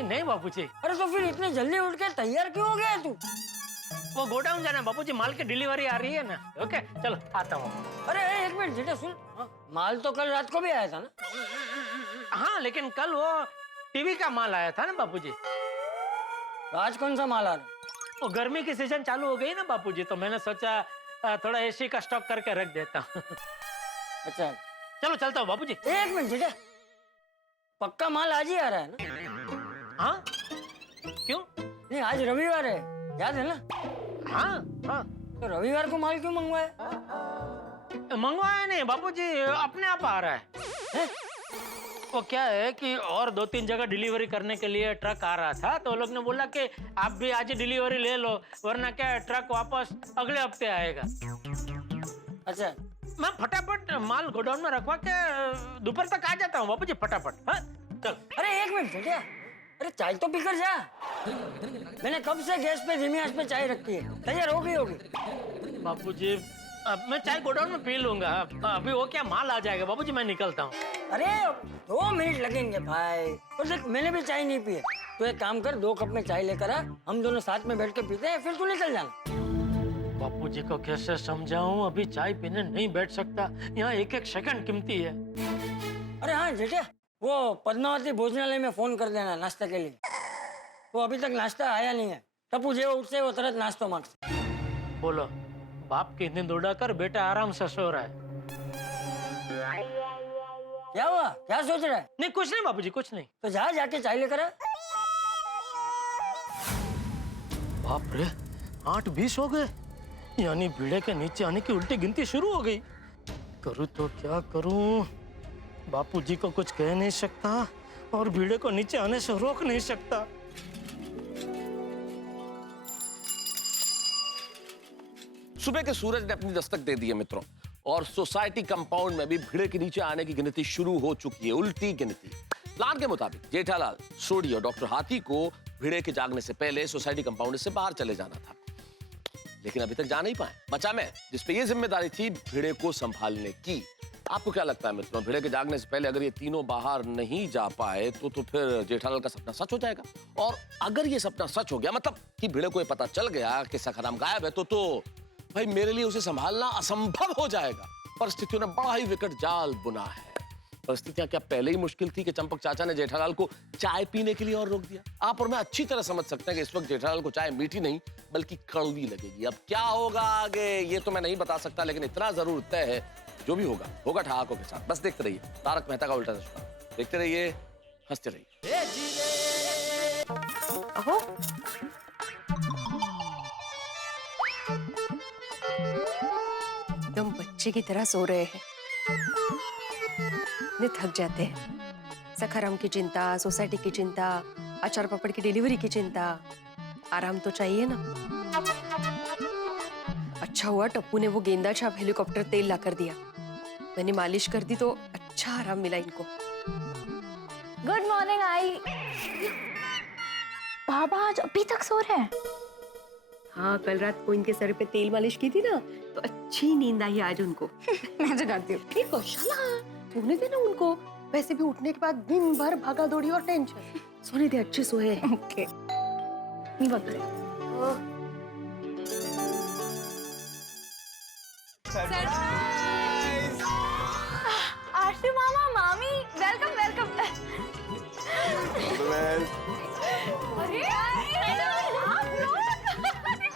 नहीं बापूजी। अरे तो फिर इतनी जल्दी उठ के तैयार क्यों हो गया तू? वो गोडाउन जाना बापूजी, माल की डिलीवरी आ रही है ना। ओके चलो आता हूँ। अरे एक मिनट जेठा सुन, माल तो कल रात को भी आया था ना? हाँ लेकिन कल वो टीवी का माल आया था ना बापूजी। तो आज कौन सा माल आ रहा है? वो गर्मी की सीजन चालू हो गई ना बापूजी, तो मैंने सोचा थोड़ा एसी का स्टॉक करके रख देता हूँ। अच्छा चलो चलता हूँ बापूजी। एक मिनट जेठा, पक्का माल आज ही आ रहा है ना? हाँ क्यों? नहीं आज रविवार है, याद है ना? हाँ। तो रविवार को माल क्यों मंगवाया? मंगवाया नहीं बापूजी, अपने आप आ रहा है। वो क्या है कि और 2-3 जगह डिलीवरी करने के लिए ट्रक आ रहा था, तो लोग ने बोला कि आप भी आज ही डिलीवरी ले लो, वरना क्या है ट्रक वापस अगले हफ्ते आएगा। अच्छा मैं फटाफट माल गोडाउन में रखवा के दोपहर तक आ जाता हूँ बापूजी, फटाफट। हाँ चल। अरे एक मिनट जेठा, अरे चाय तो पीकर जा। मैंने कब से गैस पे धीमी आंच पे चाय रखी है, तैयार हो गई होगी। बापूजी अब मैं चाय गोडाउन में पी लूंगा, अभी वो क्या माल आ जाएगा बापूजी, मैं निकलता हूँ। अरे 2 मिनट लगेंगे भाई। और देख मैंने भी चाय नहीं पी है, तो एक काम कर 2 कप में चाय लेकर आ, हम दोनों साथ में बैठ के पीते हैं, फिर तू निकल जाना। बापूजी को कैसे समझाऊं? अभी चाय पीने नहीं बैठ सकता, यहाँ एक सेकंड कीमती है। अरे हाँ जेठा, वो पद्मावती भोजनालय में फोन कर देना नाश्ते के लिए। वो अभी तक नाश्ता आया नहीं है, तब मुझे वो उठते वो तुरंत नाश्ता मांगता। बोलो, बाप की नींद उड़ाकर बेटा आराम से सो रहा है। क्या हुआ? क्या सोच रहा है? नहीं कुछ नहीं बापूजी, कुछ नहीं। तो जा जाके चाय लेकर आ। बाप रे, 8:20 हो गए, यानी भिड़े के नीचे आने की उल्टी गिनती शुरू हो गई। करूँ तो क्या करूँ? बापूजी को कुछ कह नहीं सकता और भिड़े को नीचे आने से रोक नहीं सकता। सुबह के सूरज ने अपनी दस्तक दे दी है मित्रों, और सोसाइटी कंपाउंड में भी भिड़े के नीचे आने की गिनती शुरू हो चुकी है, उल्टी गिनती। प्लान के मुताबिक जेठालाल, सोडी और डॉक्टर हाथी को भिड़े के जागने से पहले सोसाइटी कंपाउंड से बाहर चले जाना था। लेकिन अभी तक जा नहीं पाए। बचा मैं, जिस पे ये जिम्मेदारी थी भिड़े को संभालने की। आपको क्या लगता है मित्रों, भिड़े के जागने से पहले अगर ये तीनों बाहर नहीं जा पाए तो फिर जेठालाल का सपना सच हो जाएगा। और अगर ये सपना सच हो गया, मतलब कि भिड़े को ये पता चल गया कि सखाराम गायब है, तो भाई मेरे लिए उसे संभालना असंभव हो जाएगा। परिस्थितियों ने बड़ा ही विकट जाल बुना है। परिस्थितियां क्या पहले ही मुश्किल थी कि चंपक चाचा ने जेठालाल को चाय पीने के लिए और रोक दिया। आप और मैं अच्छी तरह समझ सकते हैं कि इस वक्त जेठालाल को चाय मीठी नहीं बल्कि कड़वी लगेगी। अब क्या होगा आगे ये तो मैं नहीं बता सकता, लेकिन इतना जरूर तय है, जो भी होगा होगा ठहाकों के साथ। बस देखते रहिए तारक मेहता का उल्टा चश्मा, देखते रहिए, हंसते रहिए। अहो एकदम बच्चे की तरह सो रहे हैं, इतने थक जाते हैं। सखाराम की चिंता, सोसाइटी की चिंता, अचार पापड़ की डिलीवरी की चिंता, आराम तो चाहिए ना। अच्छा हुआ टप्पू ने वो गेंदा छाप हेलीकॉप्टर तेल ला कर दिया, मैंने मालिश कर दी तो अच्छा आराम मिला इनको। Good morning I. बाबा आज अभी तक सो रहे हैं? हाँ, कल रात को इनके सर पे तेल मालिश की थी ना, तो अच्छी नींद आई आज उनको। मैं जगाती हूँ। ठीक कौशला, सोने देना उनको। वैसे भी उठने के बाद दिन भर भागा दौड़ी और टेंशन। सोने दे, अच्छे सोए हैं। ओके। नहीं बता रहे। आशु मामा, मामी, वेलकम वेलकम। अरे आप लोग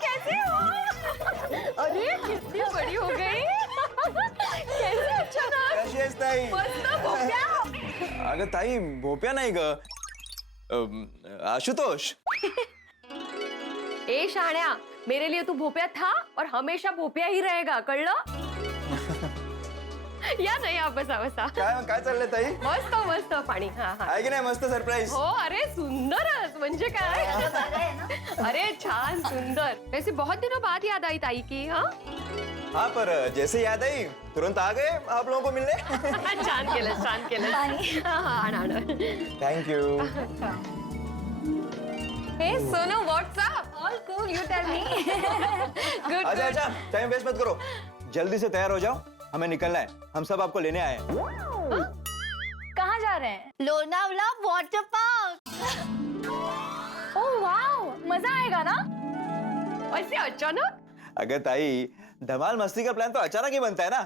कैसे हो? अरे कितनी बड़ी हो गई। कैसे अचानक? कशी आहेस ताई? मस्त भोप्या। अगं ताई भोप्या नाही ग, आशुतोष। ए शाण्या, मेरे लिए तू भोप्या था और हमेशा भोप्या ही रहेगा, कळलं? या नाही, आप बसा बसा। काय चाललंय ताई? मस्त मस्त पाणी। हाँ हाँ, आहे की नाही मस्त सरप्राईज? हो, अरे सुंदरच, म्हणजे काय? अरे छान, सुंदर। वैसे बहुत दिनों बाद याद आई ताई की। हाँ हाँ, पर जैसे याद आई तुरंत आ गए आप लोगों को मिलने। छान केलं, छान केलं। हाँ हाँ, आण आण। Thank you. Hey Sonu, what's up? All cool, you tell me. Good. अच्छा अच्छा, टाइम वेस्ट मत करो, जल्दी से तैयार हो जाओ, हमें निकलना है। हम सब आपको लेने आए हैं। कहाँ जा रहे हैं? Lonavala water park. Oh wow, मजा आएगा ना? ऐसे अचानक? अगर ताई, धमाल मस्ती का प्लान तो अचानक ही बनता है ना।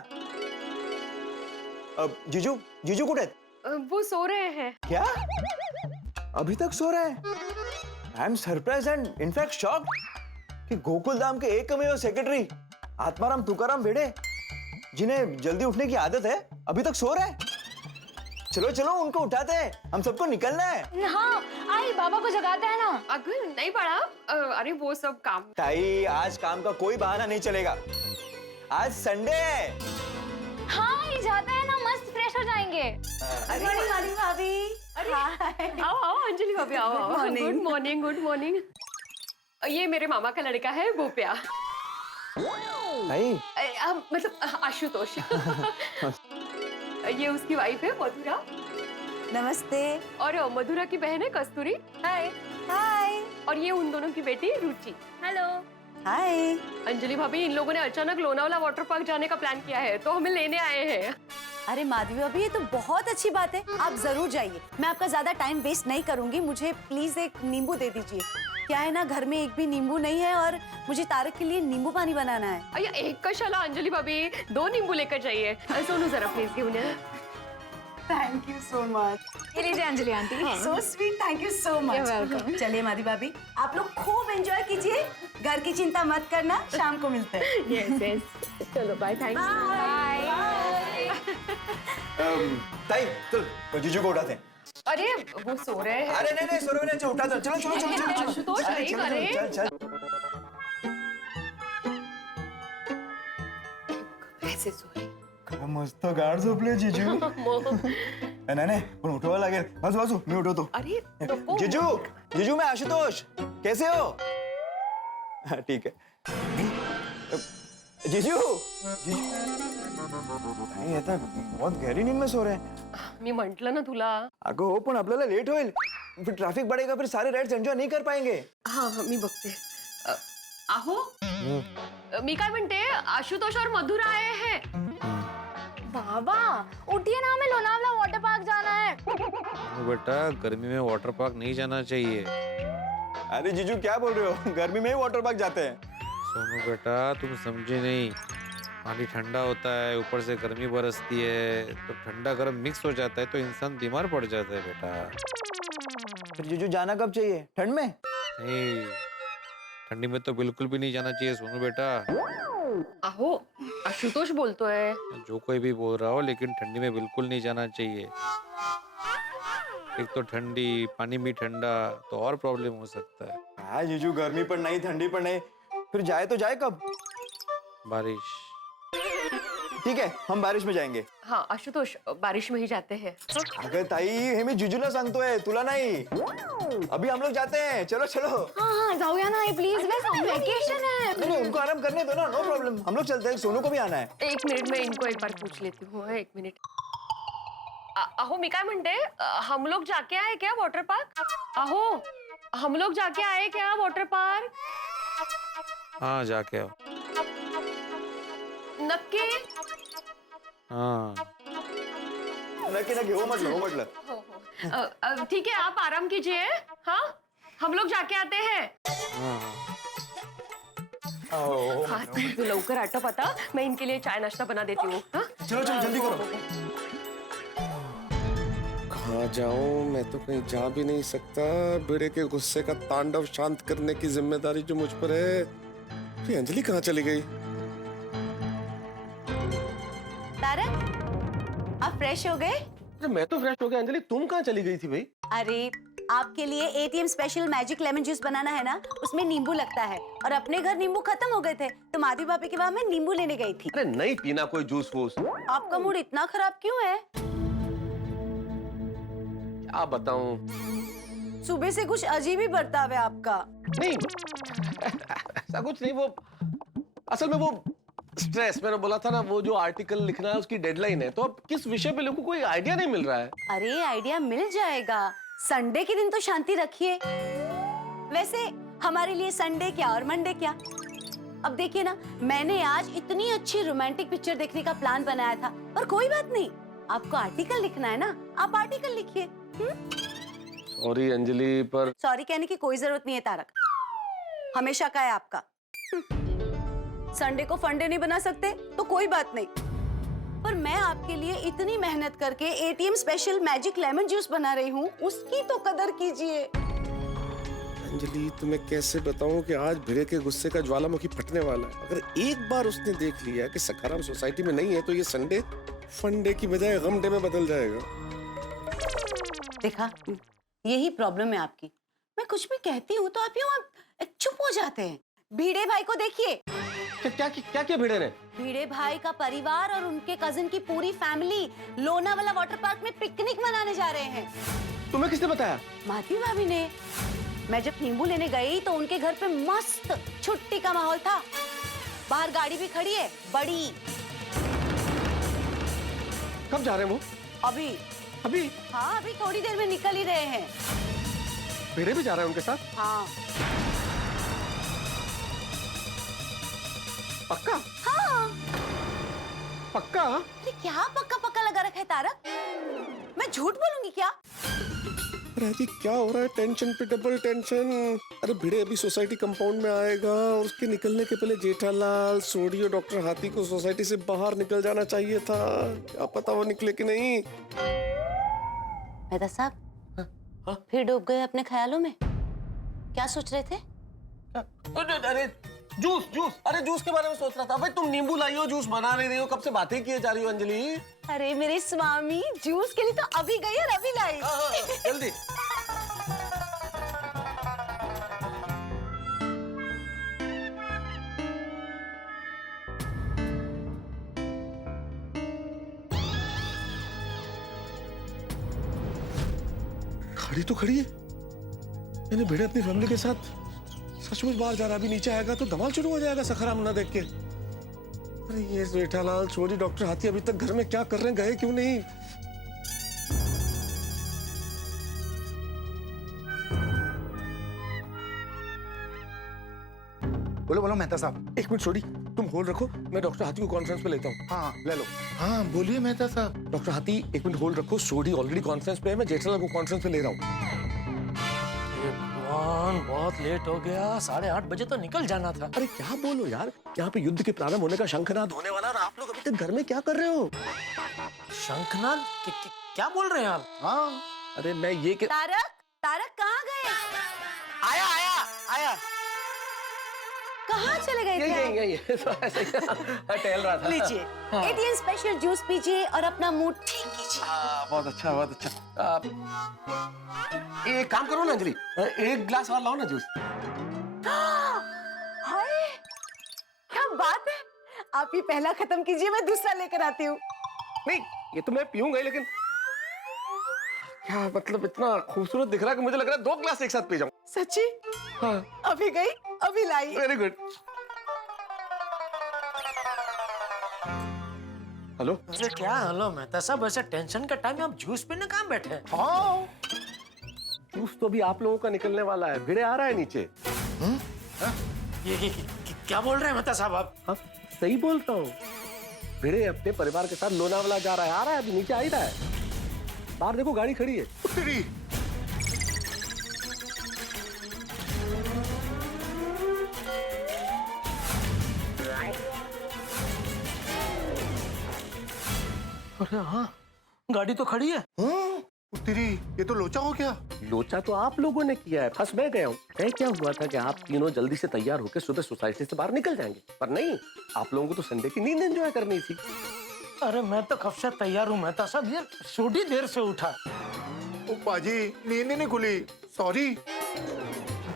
अब जीजू, जीजू कुठे आहेत? वो सो रहे हैं। क्या? अभी तक सो रहे हैं? I am surprise and in fact shocked कि गोकुल धाम के एकमेव सेक्रेटरी आत्माराम तुकाराम भिड़े, जिन्हें जल्दी उठने की आदत है, अभी तक सो रहे हैं। चलो चलो उनको उठाते हैं, हम सबको निकलना है। हाँ, आई बाबा को जगाते हैं ना। अगर नहीं पड़ा, अरे वो सब काम। ताई, आज काम का कोई बहाना नहीं चलेगा, आज संडे है। हाँ, ये जाते हैं ना, मस्त फ्रेश हो जाएंगे। अरे माली भाभी, अरे आओ आओ अंजलि भाभी, आओ आओ। Good morning, good morning. ये मेरे मामा का लड़का है भोप्या। ताई, मतलब आशुतोष। ये उसकी वाइफ है मधुरा। नमस्ते। और मधुरा की बहन है कस्तूरी। हाय। हाय। और ये उन दोनों की बेटी रुचि। हेलो। हाय। अंजलि भाभी, इन लोगों ने अचानक लोनावला वाटर पार्क जाने का प्लान किया है, तो हमें लेने आए हैं। अरे माधवी भाभी, ये तो बहुत अच्छी बात है, आप जरूर जाइए। मैं आपका ज्यादा टाइम वेस्ट नहीं करूंगी, मुझे प्लीज एक नींबू दे दीजिए। क्या है ना, घर में एक भी नींबू नहीं है और मुझे तारक के लिए नींबू पानी बनाना है। अय्या, एक कशाला अंजलि भाभी, 2 नींबू लेकर जाइए। सोनू जरा प्लीज घेऊन या। Thank you so much. ये लीजिए Anjali aunty. So sweet, thank you so much. Welcome. चलिए माधवी भाभी, आप लोग खूब एंजॉय कीजिए, घर की चिंता मत करना, शाम को मिलते हैं। यस यस, चलो बाय, थैंक ताई चल जीजू को उठाते हैं। अरे वो सो रहे हैं। अरे नहीं नहीं, सो रहे नहीं, उठा दो। चलो चलो चलो चलो। आशुतोष, नहीं करे। चल चल। ऐसे सोए। मस्त गाढ झोपले जीजू। नाही नाही, पण उठवावं लागेल। बाजू बाजू, मी उठवतो। अरे नको। जीजू, जीजू, मैं आशुतोष, कैसे हो? हाँ, ठीक है। जीजू, नहीं, आता बहुत गहरी नींद में सो रहे हैं। मी म्हंटल ना तुला। अगं हो, पण आपल्याला लेट होईल, फिर ट्रॅफिक बढ़ेगा, फिर सारे राइड्स एंजॉय नहीं कर पाएंगे। हाँ हाँ, मी बघते। आहो मी काय म्हणते, आशुतोष और मधुरा आए हैं. बाबा उठिए ना, हमें लोनावला वाटर पार्क जाना है. बेटा गर्मी में वाटर पार्क नहीं जाना चाहिए. अरे जीजू क्या बोल रहे हो, गर्मी में ही वाटर पार्क जाते हैं. सोनू बेटा तुम समझे नहीं, पानी ठंडा होता है, ऊपर से गर्मी बरसती है, तो ठंडा गर्म मिक्स हो जाता है तो इंसान बीमार पड़ जाता है बेटा. फिर जीजू जाना कब चाहिए, ठंड में? नहीं, ठंडी में तो बिल्कुल भी नहीं जाना चाहिए सोनू बेटा. आहो आशुतोष बोलतोय. जो कोई भी बोल रहा हो, लेकिन ठंडी में बिल्कुल नहीं जाना चाहिए. एक तो ठंडी, पानी भी ठंडा, तो और प्रॉब्लम हो सकता है. हाँ जीजू, गर्मी पर नहीं, ठंडी पर नहीं, फिर जाए तो जाए कब? बारिश. ठीक है, हम बारिश में जाएंगे. हाँ आशुतोष, बारिश में ही जाते हैं. अगं ताई, हे मी जीजूला सांगतोय, तुला नाही. अभी हम लोग जाते हैं, चलो चलो. हाँ जाऊया ना प्लीज, वेकेशन है. नहीं, उनको आराम करने दो ना, नो प्रॉब्लम. हम लोग चलते हैं, सोनू को भी आना है. 1 मिनिट में इनको एक बार पूछ लेती हूँ. 1 मिनिट. अहो मी काय म्हणते, हम लोग जाके आए क्या वाटर पार्क? अहो हम लोग जाके आए क्या वाटर पार्क? हाँ जाके आओ. नक्की? हाँ नक्की नक्की, हो म्हटलं. ठीक है, आप आराम कीजिए. हाँ हम लोग जाके आते हैं. हाँ तू लवकर आटप आता, मैं इनके लिए चाय नाश्ता बना देती हूँ. चलो चलो जल्दी करो. कहाँ जाऊं, मैं तो कहीं जा भी नहीं सकता. बेड़े के गुस्से का तांडव शांत करने की जिम्मेदारी जो मुझ पर है. ये अंजलि कहाँ चली गई? तारक, आप फ्रेश हो गए? अरे मैं तो फ्रेश हो गया. अंजलि तुम कहाँ चली गई थी भाई? अरे आपके लिए ATM special magic lemon juice बनाना है ना, उसमें नींबू लगता है, और अपने घर नींबू खत्म हो गए थे तो माधवी भाभी के वहाँ मैं नींबू लेने गई थी. अरे नहीं पीना कोई जूस वूस. आपका मूड इतना खराब क्यों है? क्या बताऊं, सुबह से कुछ अजीब ही बर्ताव है आपका. नहीं ऐसा कुछ नहीं. वो असल में वो स्ट्रेस, मैंने बोला था ना, वो जो आर्टिकल लिखना है उसकी डेडलाइन है, तो अब किस विषय पे लिखूं कोई आइडिया नहीं मिल रहा है. अरे आइडिया मिल जाएगा, संडे के दिन तो शांति रखिए. वैसे हमारे लिए संडे क्या और मंडे क्या. अब देखिए ना, मैंने आज इतनी अच्छी रोमांटिक पिक्चर देखने का प्लान बनाया था, पर कोई बात नहीं, आपको आर्टिकल लिखना है ना, आप आर्टिकल लिखिए. सॉरी अंजलि, पर सॉरी कहने की कोई जरूरत नहीं है तारक, हमेशा का है आपका. संडे को फंडे नहीं बना सकते तो कोई बात नहीं, पर मैं आपके लिए इतनी मेहनत करके ATM special magic lemon juice बना रही हूँ, उसकी तो कदर कीजिए. अंजलि तुम्हें कैसे बताऊं कि आज भिड़े के गुस्से का ज्वालामुखी फटने वाला है. अगर एक बार उसने देख लिया कि सखाराम सोसाइटी में नहीं है तो ये संडे फंडे की बजाय गम डे में बदल जाएगा. देखा, यही प्रॉब्लम है आपकी. मैं कुछ भी कहती हूँ तो आप यूँ चुप हो जाते हैं. भिड़े भाई को देखिए. क्या क्या भिड़े ने? भिड़े भाई का परिवार और उनके कजिन की पूरी फैमिली लोनावाला वाटर पार्क में पिकनिक मनाने जा रहे हैं. तुम्हें किसने बताया? माधवी भाभी ने. मैं जब नींबू लेने गई तो उनके घर पे मस्त छुट्टी का माहौल था. बाहर गाड़ी भी खड़ी है, बड़ी. कब जा रहे हैं वो? अभी. अभी? हाँ अभी थोड़ी देर में निकल ही रहे हैं. भिड़े भी जा रहे हैं उनके साथ? हाँ. पक्का? हाँ. पक्का? अरे क्या पक्का पक्का लगा रखा है तारक, मैं झूठ बोलूंगी क्या? अरे क्या हो रहा है, टेंशन पे डबल टेंशन. अरे भिड़े अभी सोसाइटी कंपाउंड में आएगा और उसके निकलने के पहले जेठालाल, सोडी और डॉक्टर हाथी को सोसाइटी से बाहर निकल जाना चाहिए था. क्या पता वो निकले कि नहीं. मेहता साहब, फिर डूब गए अपने ख्यालों में. क्या सोच रहे थे? अरे जूस जूस. अरे जूस के बारे में सोच रहा था. भाई तुम नींबू लाई हो, जूस बना नहीं रही हो, कब से बातें किए जा रही हो अंजलि. अरे मेरे स्वामी, जूस के लिए तो अभी गई और अभी लाई. जल्दी. खड़ी तो खड़ी है. मैंने भिड़े अपनी फैमिली के साथ सचमुच बाहर जा रहा. अभी नीचे आएगा तो धमाल शुरू हो जाएगा सखाराम ना देख के. अरे ये जेठालाल, छोड़ी, डॉक्टर हाथी अभी तक घर में क्या कर रहे हैं, गए क्यों नहीं. बोलो मेहता साहब। एक मिनट छोड़ी, तुम होल्ड रखो, मैं डॉक्टर हाथी को कॉन्फ्रेंस पे लेता हूँ। हाँ ले लो। हाँ बोलिए मेहता साहब। डॉक्टर हाथी एक मिनट होल्ड रखो, सोडी ऑलरेडी कॉन्फ्रेंस पे है, मैं जेठालाल को कॉन्फ्रेंस पे ले रहा हूँ। भगवान बहुत लेट हो गया, 8:30 बजे तो निकल जाना था। अरे क्या बोलो यार, यहाँ पे युद्ध के प्रारंभ होने का शंखनाद होने वाला और आप लोग अभी तक घर में क्या कर रहे हो? शंखनाद? क्या बोल रहे हैं आप? हाँ अरे मैं ये तारक, तारक कहाँ गए? आया आया आया। कहाँ चले गए थे आप? ये तो ऐसे ही टहल रहा था। लीजिए, एटीएम स्पेशल जूस पीजिए और अपना मूड ठीक कीजिए। बहुत अच्छा बहुत अच्छा। एक काम करो ना अंजलि, एक ग्लास और लाओ ना जूस। हाय, क्या बात है, आप ये पहला खत्म कीजिए, मैं दूसरा लेकर आती हूँ। नहीं ये तो मैं पीऊंगा ही, लेकिन क्या मतलब इतना खूबसूरत दिख रहा है कि मुझे लग रहा है 2 ग्लास एक साथ पी जाऊं। सच्ची? हाँ। अभी गई अभी लाई। Very good. हेलो। अरे क्या हेलो मेहता साहब, ऐसे टेंशन का टाइम में आप जूस पीने कहाँ बैठे हैं? हाँ जूस तो भी आप लोगों का निकलने वाला है, भिड़े आ रहा है नीचे। ये क्या बोल रहे हैं मेहता साहब आप? हाँ सही बोलता हूँ, भिड़े अपने परिवार के साथ लोनावाला जा रहा है, आ रहा है अभी नीचे आ ही रहा है। बाहर देखो गाड़ी खड़ी है। तेरी अरे हाँ गाड़ी तो खड़ी है। तेरी ये तो लोचा हो गया। लोचा तो आप लोगों ने किया है, फंस मैं गया हूँ। क्या हुआ था कि आप तीनों जल्दी से तैयार होकर सुबह सोसाइटी से बाहर निकल जाएंगे, पर नहीं, आप लोगों को तो संडे की नींद एंजॉय करनी थी। अरे मैं तो कब से तैयार हूँ मेहता साहब, ये छोटी देर से उठा। ओ पाजी नींद नहीं खुली, सॉरी।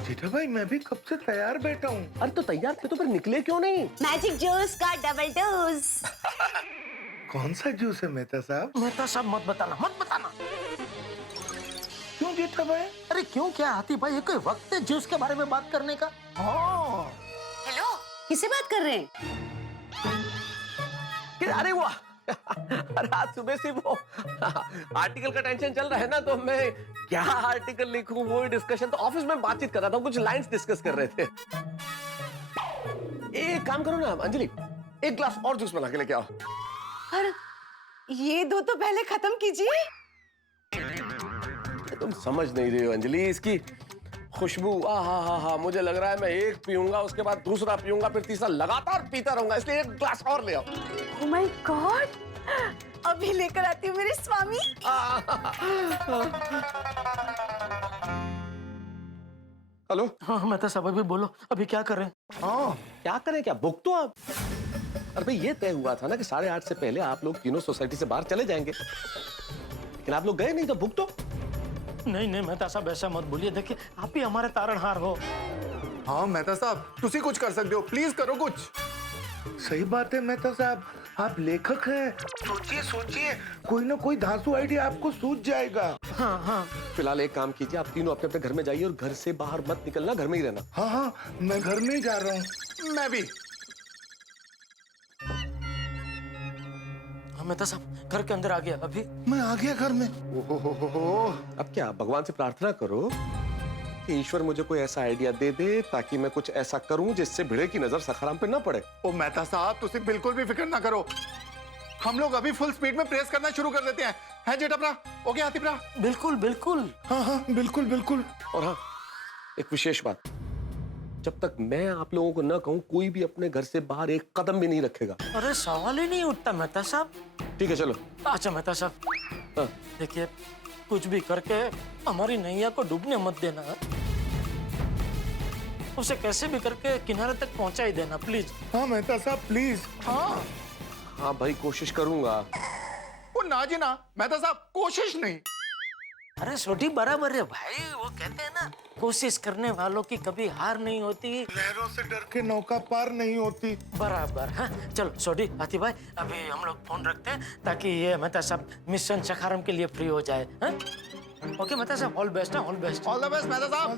जेठा भाई मैं भी कब से तैयार बैठा हूँ। अरे तो तैयार थे तो फिर निकले क्यों नहीं? मैजिक जूस का डबल डोज। कौन सा जूस है मेहता साहब? मेहता साहब मत बताना, मत बताना। क्यों जेठा भाई? अरे क्यों क्या हाथी भाई, ये कोई वक्त है जूस के बारे में बात करने का? हाँ हेलो, किससे बात कर रहे हैं? अरे वाह अरे आज सुबह से वो आर्टिकल का टेंशन चल रहा है ना, तो मैं क्या आर्टिकल लिखूं वो डिस्कशन, तो ऑफिस में बातचीत कर रहा था, कुछ लाइंस डिस्कस कर रहे थे। एक काम करो ना अंजलि, 1 ग्लास और जूस बना के लेके आओ। पर ये 2 तो पहले खत्म कीजिए। तुम समझ नहीं रही हो अंजलि, इसकी खुशबू हा, मुझे लग रहा है मैं एक पीऊंगा, उसके बाद दूसरा पीऊंगा, फिर तीसरा लगातार पीता रहूंगा, इसलिए 1 ग्लास और ले आओ। Oh my God! अभी लेकर आती हूँ मेरे स्वामी। हेलो। हाँ मेहता साहब अभी बोलो, अभी क्या करें? हाँ क्या करें, क्या बुक तो आप। अरे भाई ये तय हुआ था ना कि 8:30 से पहले आप लोग तीनों सोसाइटी से बाहर चले जाएंगे, लेकिन आप लोग गए नहीं, तो बुक तो। नहीं मेहता साहब ऐसा मत बोलिए, देखिए आप ही हमारे तारणहार हो। हाँ मेहता साहब तुसी कुछ कर सकते हो, प्लीज करो कुछ। सही बात है मेहता साहब, आप लेखक हैं, सोचिए कोई ना कोई धांसू आइडिया आपको सूझ जाएगा। हाँ फिलहाल एक काम कीजिए, आप तीनों अपने अपने घर में जाइए और घर से बाहर मत निकलना, घर में ही रहना। हाँ मैं घर में ही जा रहा हूँ। मैं भी। हाँ मेहता साहब घर के अंदर आ गया, अभी मैं आ गया घर में। अब क्या भगवान से प्रार्थना करो कि ईश्वर मुझे कोई ऐसा आइडिया दे दे ताकि मैं कुछ ऐसा करूं जिससे भिड़े की नजर सखाराम पे ना पड़े। ओ मेहता साहब तुसी बिल्कुल भी फिक्र ना करो, हम लोग अभी फुल स्पीड में प्रेस करना शुरू कर देते हैं जेठा भरा? ओके हाथी भरा? बिल्कुल। हाँ बिल्कुल। और हाँ एक विशेष बात, जब तक मैं आप लोगों को न कहूं कोई भी अपने घर से बाहर एक कदम भी नहीं रखेगा। अरे सवाल ही नहीं उठता मेहता साहब। ठीक है चलो। अच्छा मेहता साहब देखिए, कुछ भी करके हमारी नैया को डूबने मत देना, उसे कैसे भी करके किनारे तक पहुंचा ही देना प्लीज। हाँ मेहता साहब प्लीज। हाँ भाई कोशिश करूंगा। वो ना जी ना मेहता साहब, कोशिश नहीं। अरे छोटी बराबर है भाई, वो कहते हैं ना कोशिश करने वालों की कभी हार नहीं होती, लहरों से डर के नौका पार नहीं होती। बराबर। हाँ चलो छोटी हाथी भाई, अभी हम लोग फोन रखते हैं ताकि ये मेहता साहब मिशन सखाराम के लिए फ्री हो जाए। हाँ ओके मेहता साहब, all best. All the best Mehta साहब। ऑल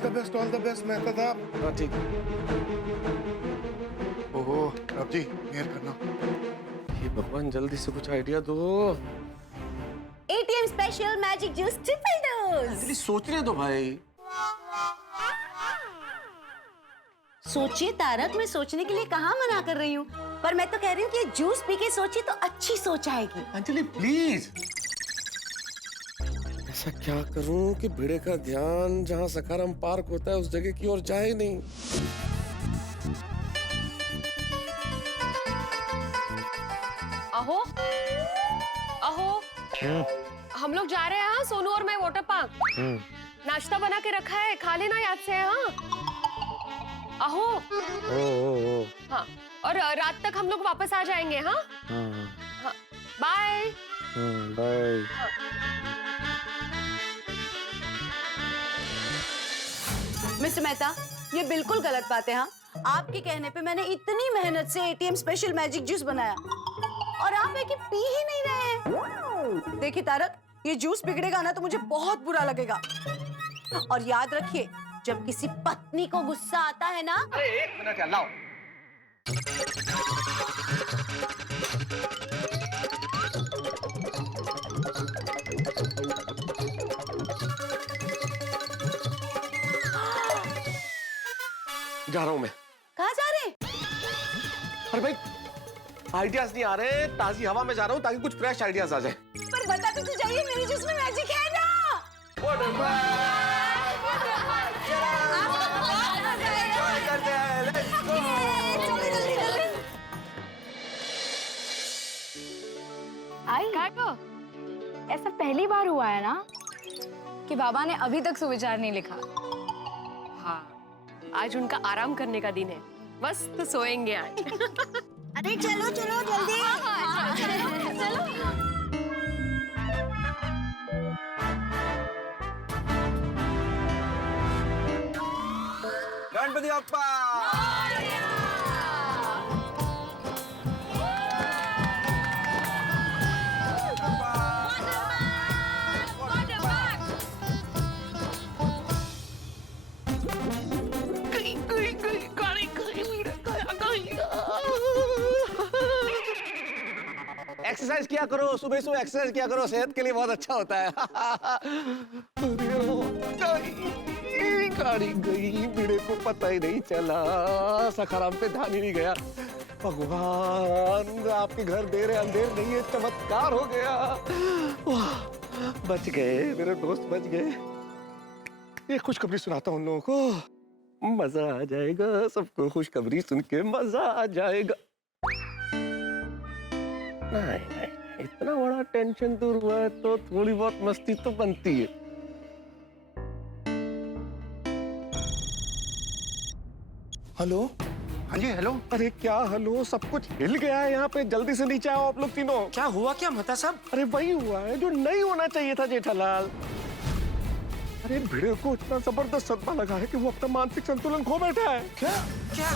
द बेस्ट मेहता साहब। हाँ ठीक। ओहो रब जी मेहर करना। ये भगवान जल्दी से कुछ आइडिया दो। ATM special magic juice triple dose. सोचने दो भाई। सोचिए तारक, मैं सोचने के लिए कहाँ मना कर रही हूँ, पर मैं तो कह रही हूँ कि जूस पी के सोचिए तो अच्छी सोच आएगी। अंजलि प्लीज, ऐसा क्या करूं कि भिड़े का ध्यान जहां सखाराम पार्क होता है उस जगह की ओर जाए नहीं। अहो अहो, हम लोग जा रहे हैं हाँ, सोनू और मैं वाटर पार्क। नाश्ता बना के रखा है, खा लेना याद से। हाँ अहो। हाँ, और रात तक हम लोग वापस आ जाएंगे। हाँ हाँ, बाय बाय। मिस्टर मेहता, ये बिल्कुल गलत बात है। हाँ, आपके कहने पे मैंने इतनी मेहनत से एटीएम स्पेशल मैजिक जूस बनाया और आप है कि पी ही नहीं रहे हैं। देखिए तारक, ये जूस बिगड़ेगा ना तो मुझे बहुत बुरा लगेगा। और याद रखिए, जब किसी पत्नी को गुस्सा आता है ना। अरे एक मिनट लाओ। जा रहा हूं मैं। कहाँ जा रहे? अरे भाई, आइडियाज नहीं आ रहे, ताजी हवा में जा रहा हूँ ताकि कुछ फ्रेश आइडियाज आ जाए। पर बताते तो जाइए, मेरी जूस में मैजिक है ना। आई ऐसा पहली बार हुआ है ना कि बाबा ने अभी तक सुविचार नहीं लिखा। हाँ, आज उनका आराम करने का दिन है, बस तो सोएंगे आज। अरे चलो चलो जल्दी। चलो। गणपति बप्पा। एक्सरसाइज किया करो, सुबह सुबह एक्सरसाइज किया करो, सेहत के लिए बहुत अच्छा होता है। गाड़ी गई, भिड़े को पता ही नहीं चला, सखाराम पे ध्यान ही नहीं गया। भगवान, आपके घर देर अंधेर नहीं है, चमत्कार हो गया। वाह, बच गए मेरे दोस्त, बच गए। ये खुशखबरी सुनाता हूँ उन लोगों को, मजा आ जाएगा। सबको खुशखबरी सुन के मजा आ जाएगा। नहीं, इतना बड़ा टेंशन दूर हुआ है तो थोड़ी बहुत मस्ती तो बनती है। हेलो। हाँ जी, हेलो। अरे क्या हेलो, सब कुछ हिल गया है यहाँ पे। जल्दी से नीचे आओ आप लोग तीनों। क्या हुआ क्या मेहता साहब? अरे वही हुआ है जो नहीं होना चाहिए था जेठालाल। अरे भिड़े को इतना जबरदस्त सदमा लगा है कि वो अपना मानसिक संतुलन खो बैठा है। क्या क्या?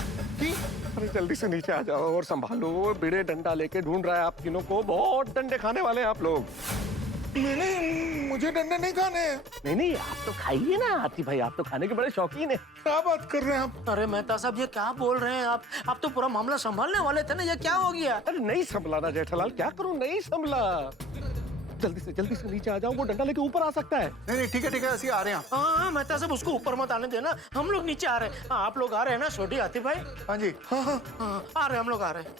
अरे जल्दी से नीचे आ जाओ और संभालो। भिड़े डंडा लेके ढूंढ रहा है आप तीनों को। बहुत डंडे खाने वाले हैं आप लोग। मुझे डंडे नहीं खाने। नहीं, आप तो खाइए ना आती भाई, आप तो खाने के बड़े शौकीन है। क्या बात कर रहे हैं आप? अरे मेहता साहब, ये क्या बोल रहे हैं आप तो पूरा मामला संभालने वाले थे ना, ये क्या हो गया? अरे नहीं संभला ना जेठालाल, क्या करूं, नहीं संभला। जल्दी से नीचे आ जाओ, वो डंडा लेके ऊपर आ सकता है। नहीं, ठीक है, ऐसे आ रहे हैं। हाँ, मेहता साहब, उसको ऊपर मत आने देना, हम लोग नीचे आ रहे हैं। हाँ, आप लोग आ रहे हैं ना छोटी आती भाई? हाँ जी। हाँ, आ रहे हैं, हम लोग आ रहे हैं।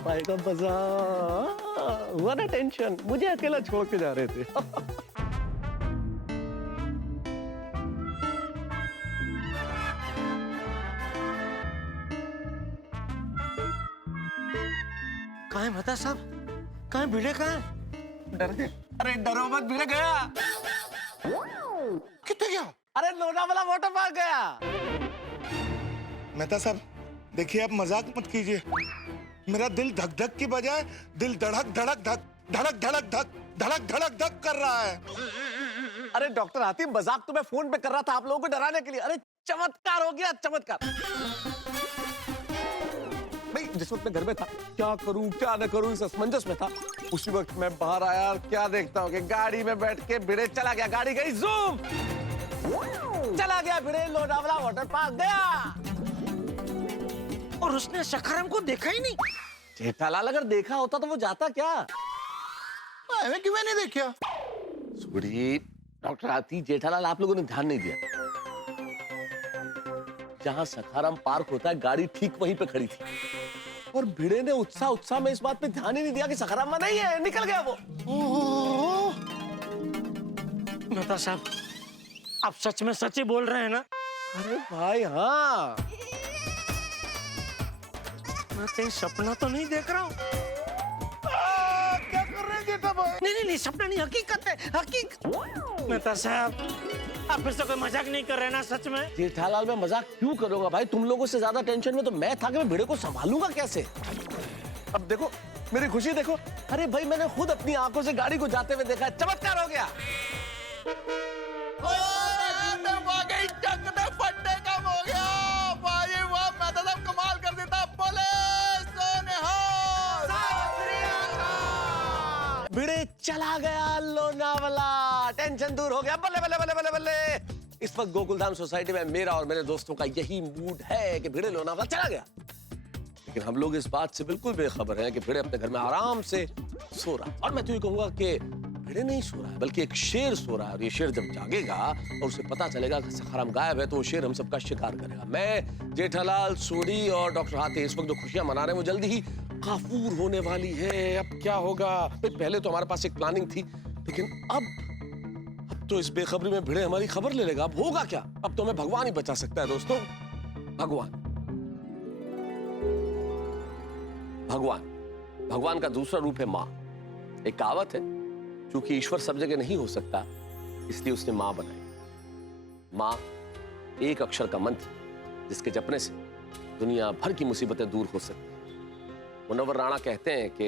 भाई का मजा हुआ ना, टेंशन मुझे अकेला छोड़ के जा रहे थे। कहाँ है मेहता साहब? कहाँ है भिड़े? कहाँ है? डर गए? अरे डरो मत, भिड़े गया। कितने गया? अरे लोनावाला वाटर पार्क गया। मेहता साहब देखिए, आप मजाक मत कीजिए। मेरा दिल धक धक की बजाय दिल धड़क धड़क धक धड़क धड़क धक धड़क धड़क धक कर रहा है। अरे डॉक्टर हाथी, मजाक तो मैं फोन पे कर रहा था आप लोगों को डराने के लिए। अरे चमत्कार हो गया, चमत्कार। भाई जिस वक्त मैं घर में था, क्या करूं क्या न करूं इस असमंजस में था, उसी वक्त मैं बाहर आया और क्या देखता हूँ कि गाड़ी में बैठ के भिड़े चला गया। गाड़ी गई जूम, चला गया भिड़े, लोनावाला वाटर पार्क गया। और उसने सखाराम को देखा ही नहीं। जेठालाल अगर देखा होता तो वो जाता क्या? मैं क्यों नहीं देखा? सुबड़ी डॉक्टर आती, जेठालाल आप लोगों ने ध्यान नहीं दिया। जहां सखाराम पार्क होता है गाड़ी ठीक वहीं पे खड़ी थी और भिड़े ने उत्साह में इस बात पे ध्यान ही नहीं दिया कि सखाराम वहां नहीं है, निकल गया वो। मेहता साहब, आप सच में सच ही बोल रहे हैं ना? अरे भाई हाँ, मैं कहीं सपना तो नहीं देख रहा हूँ। क्या कर रहे हैं जेठा भाई? नहीं, सपना नहीं, हकीकत है, हकीकत। मेहता साहब, आप फिर से कोई मजाक नहीं कर रहे हैं ना सच में? जेठालाल मैं मजाक क्यों करूंगा भाई, तुम लोगों से ज्यादा टेंशन में तो मैं था कि मैं भिड़े को संभालूंगा कैसे। अब देखो मेरी खुशी देखो, अरे भाई मैंने खुद अपनी आंखों से गाड़ी को जाते हुए देखा, चमत्कार हो गया। फट्टे कम हो गया भाई, वाह मेहता साहब कमाल कर देता। भिड़े चला गया लोनावाला, टेंशन दूर हो गया, बल्ले बल्ले बल्ले बल्ले बल्ले। इस वक्त गोकुलधाम सोसाइटी में मेरा और मेरे दोस्तों का यही मूड है कि भिड़े लोनावाला चला गया, लेकिन हम लोग इस बात से बिल्कुल बेखबर हैं कि भिड़े अपने घर में आराम से सो रहा है। और मैं तो ये कहूंगा कि भिड़े नहीं सो रहा है बल्कि एक शेर सो रहा है, और ये शेर जब जागेगा और उसे पता चलेगा कि सखाराम गायब है तो वो शेर हम सबका शिकार करेगा। मैं, जेठालाल, सोडी और डॉक्टर हाथी इस वक्त जो खुशियां मना रहे हैं वो जल्दी ही काफूर होने वाली है। अब क्या होगा? पहले तो हमारे पास एक प्लानिंग थी, लेकिन अब तो इस बेखबरी में भिड़े हमारी खबर ले लेगा। अब होगा क्या? अब तो हमें भगवान ही बचा सकता है दोस्तों, भगवान। भगवान का दूसरा रूप है माँ। एक कहावत है, क्योंकि ईश्वर सब जगह नहीं हो सकता इसलिए उसने माँ बनाई। माँ एक अक्षर का मंत्र जिसके जपने से दुनिया भर की मुसीबतें दूर हो सकती हैं। मुनव्वर राणा कहते हैं कि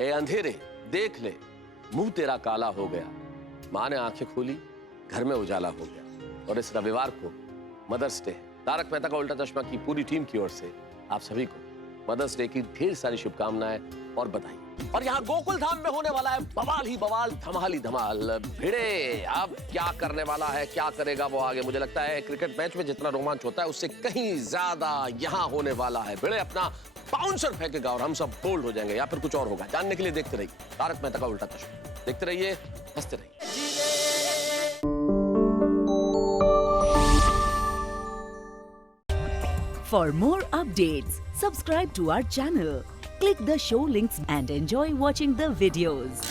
ए अंधेरे देख ले, मुंह तेरा काला हो गया। माँ ने आंखें खोली, घर में उजाला हो गया। और इस रविवार को मदर्स डे है। तारक मेहता का उल्टा चश्मा की पूरी टीम की ओर से आप सभी को मदर्स डे की ढेर सारी शुभकामनाएं और बधाई। और यहाँ गोकुल धाम में होने वाला है बवाल ही बवाल, धमाल ही धमाल। भिड़े अब क्या करने वाला है, क्या करेगा वो आगे? मुझे लगता है क्रिकेट मैच में जितना रोमांच होता है उससे कहीं ज्यादा यहाँ होने वाला है। भिड़े अपना बाउंसर फेंकेगा और हम सब बोल्ड हो जाएंगे, या फिर कुछ और होगा। जानने के लिए देखते रहिए तारक मेहता का उल्टा चश्मा। देखते रहिए, हंसते रहिए। For more updates, subscribe to our channel, click the show links and enjoy watching the videos.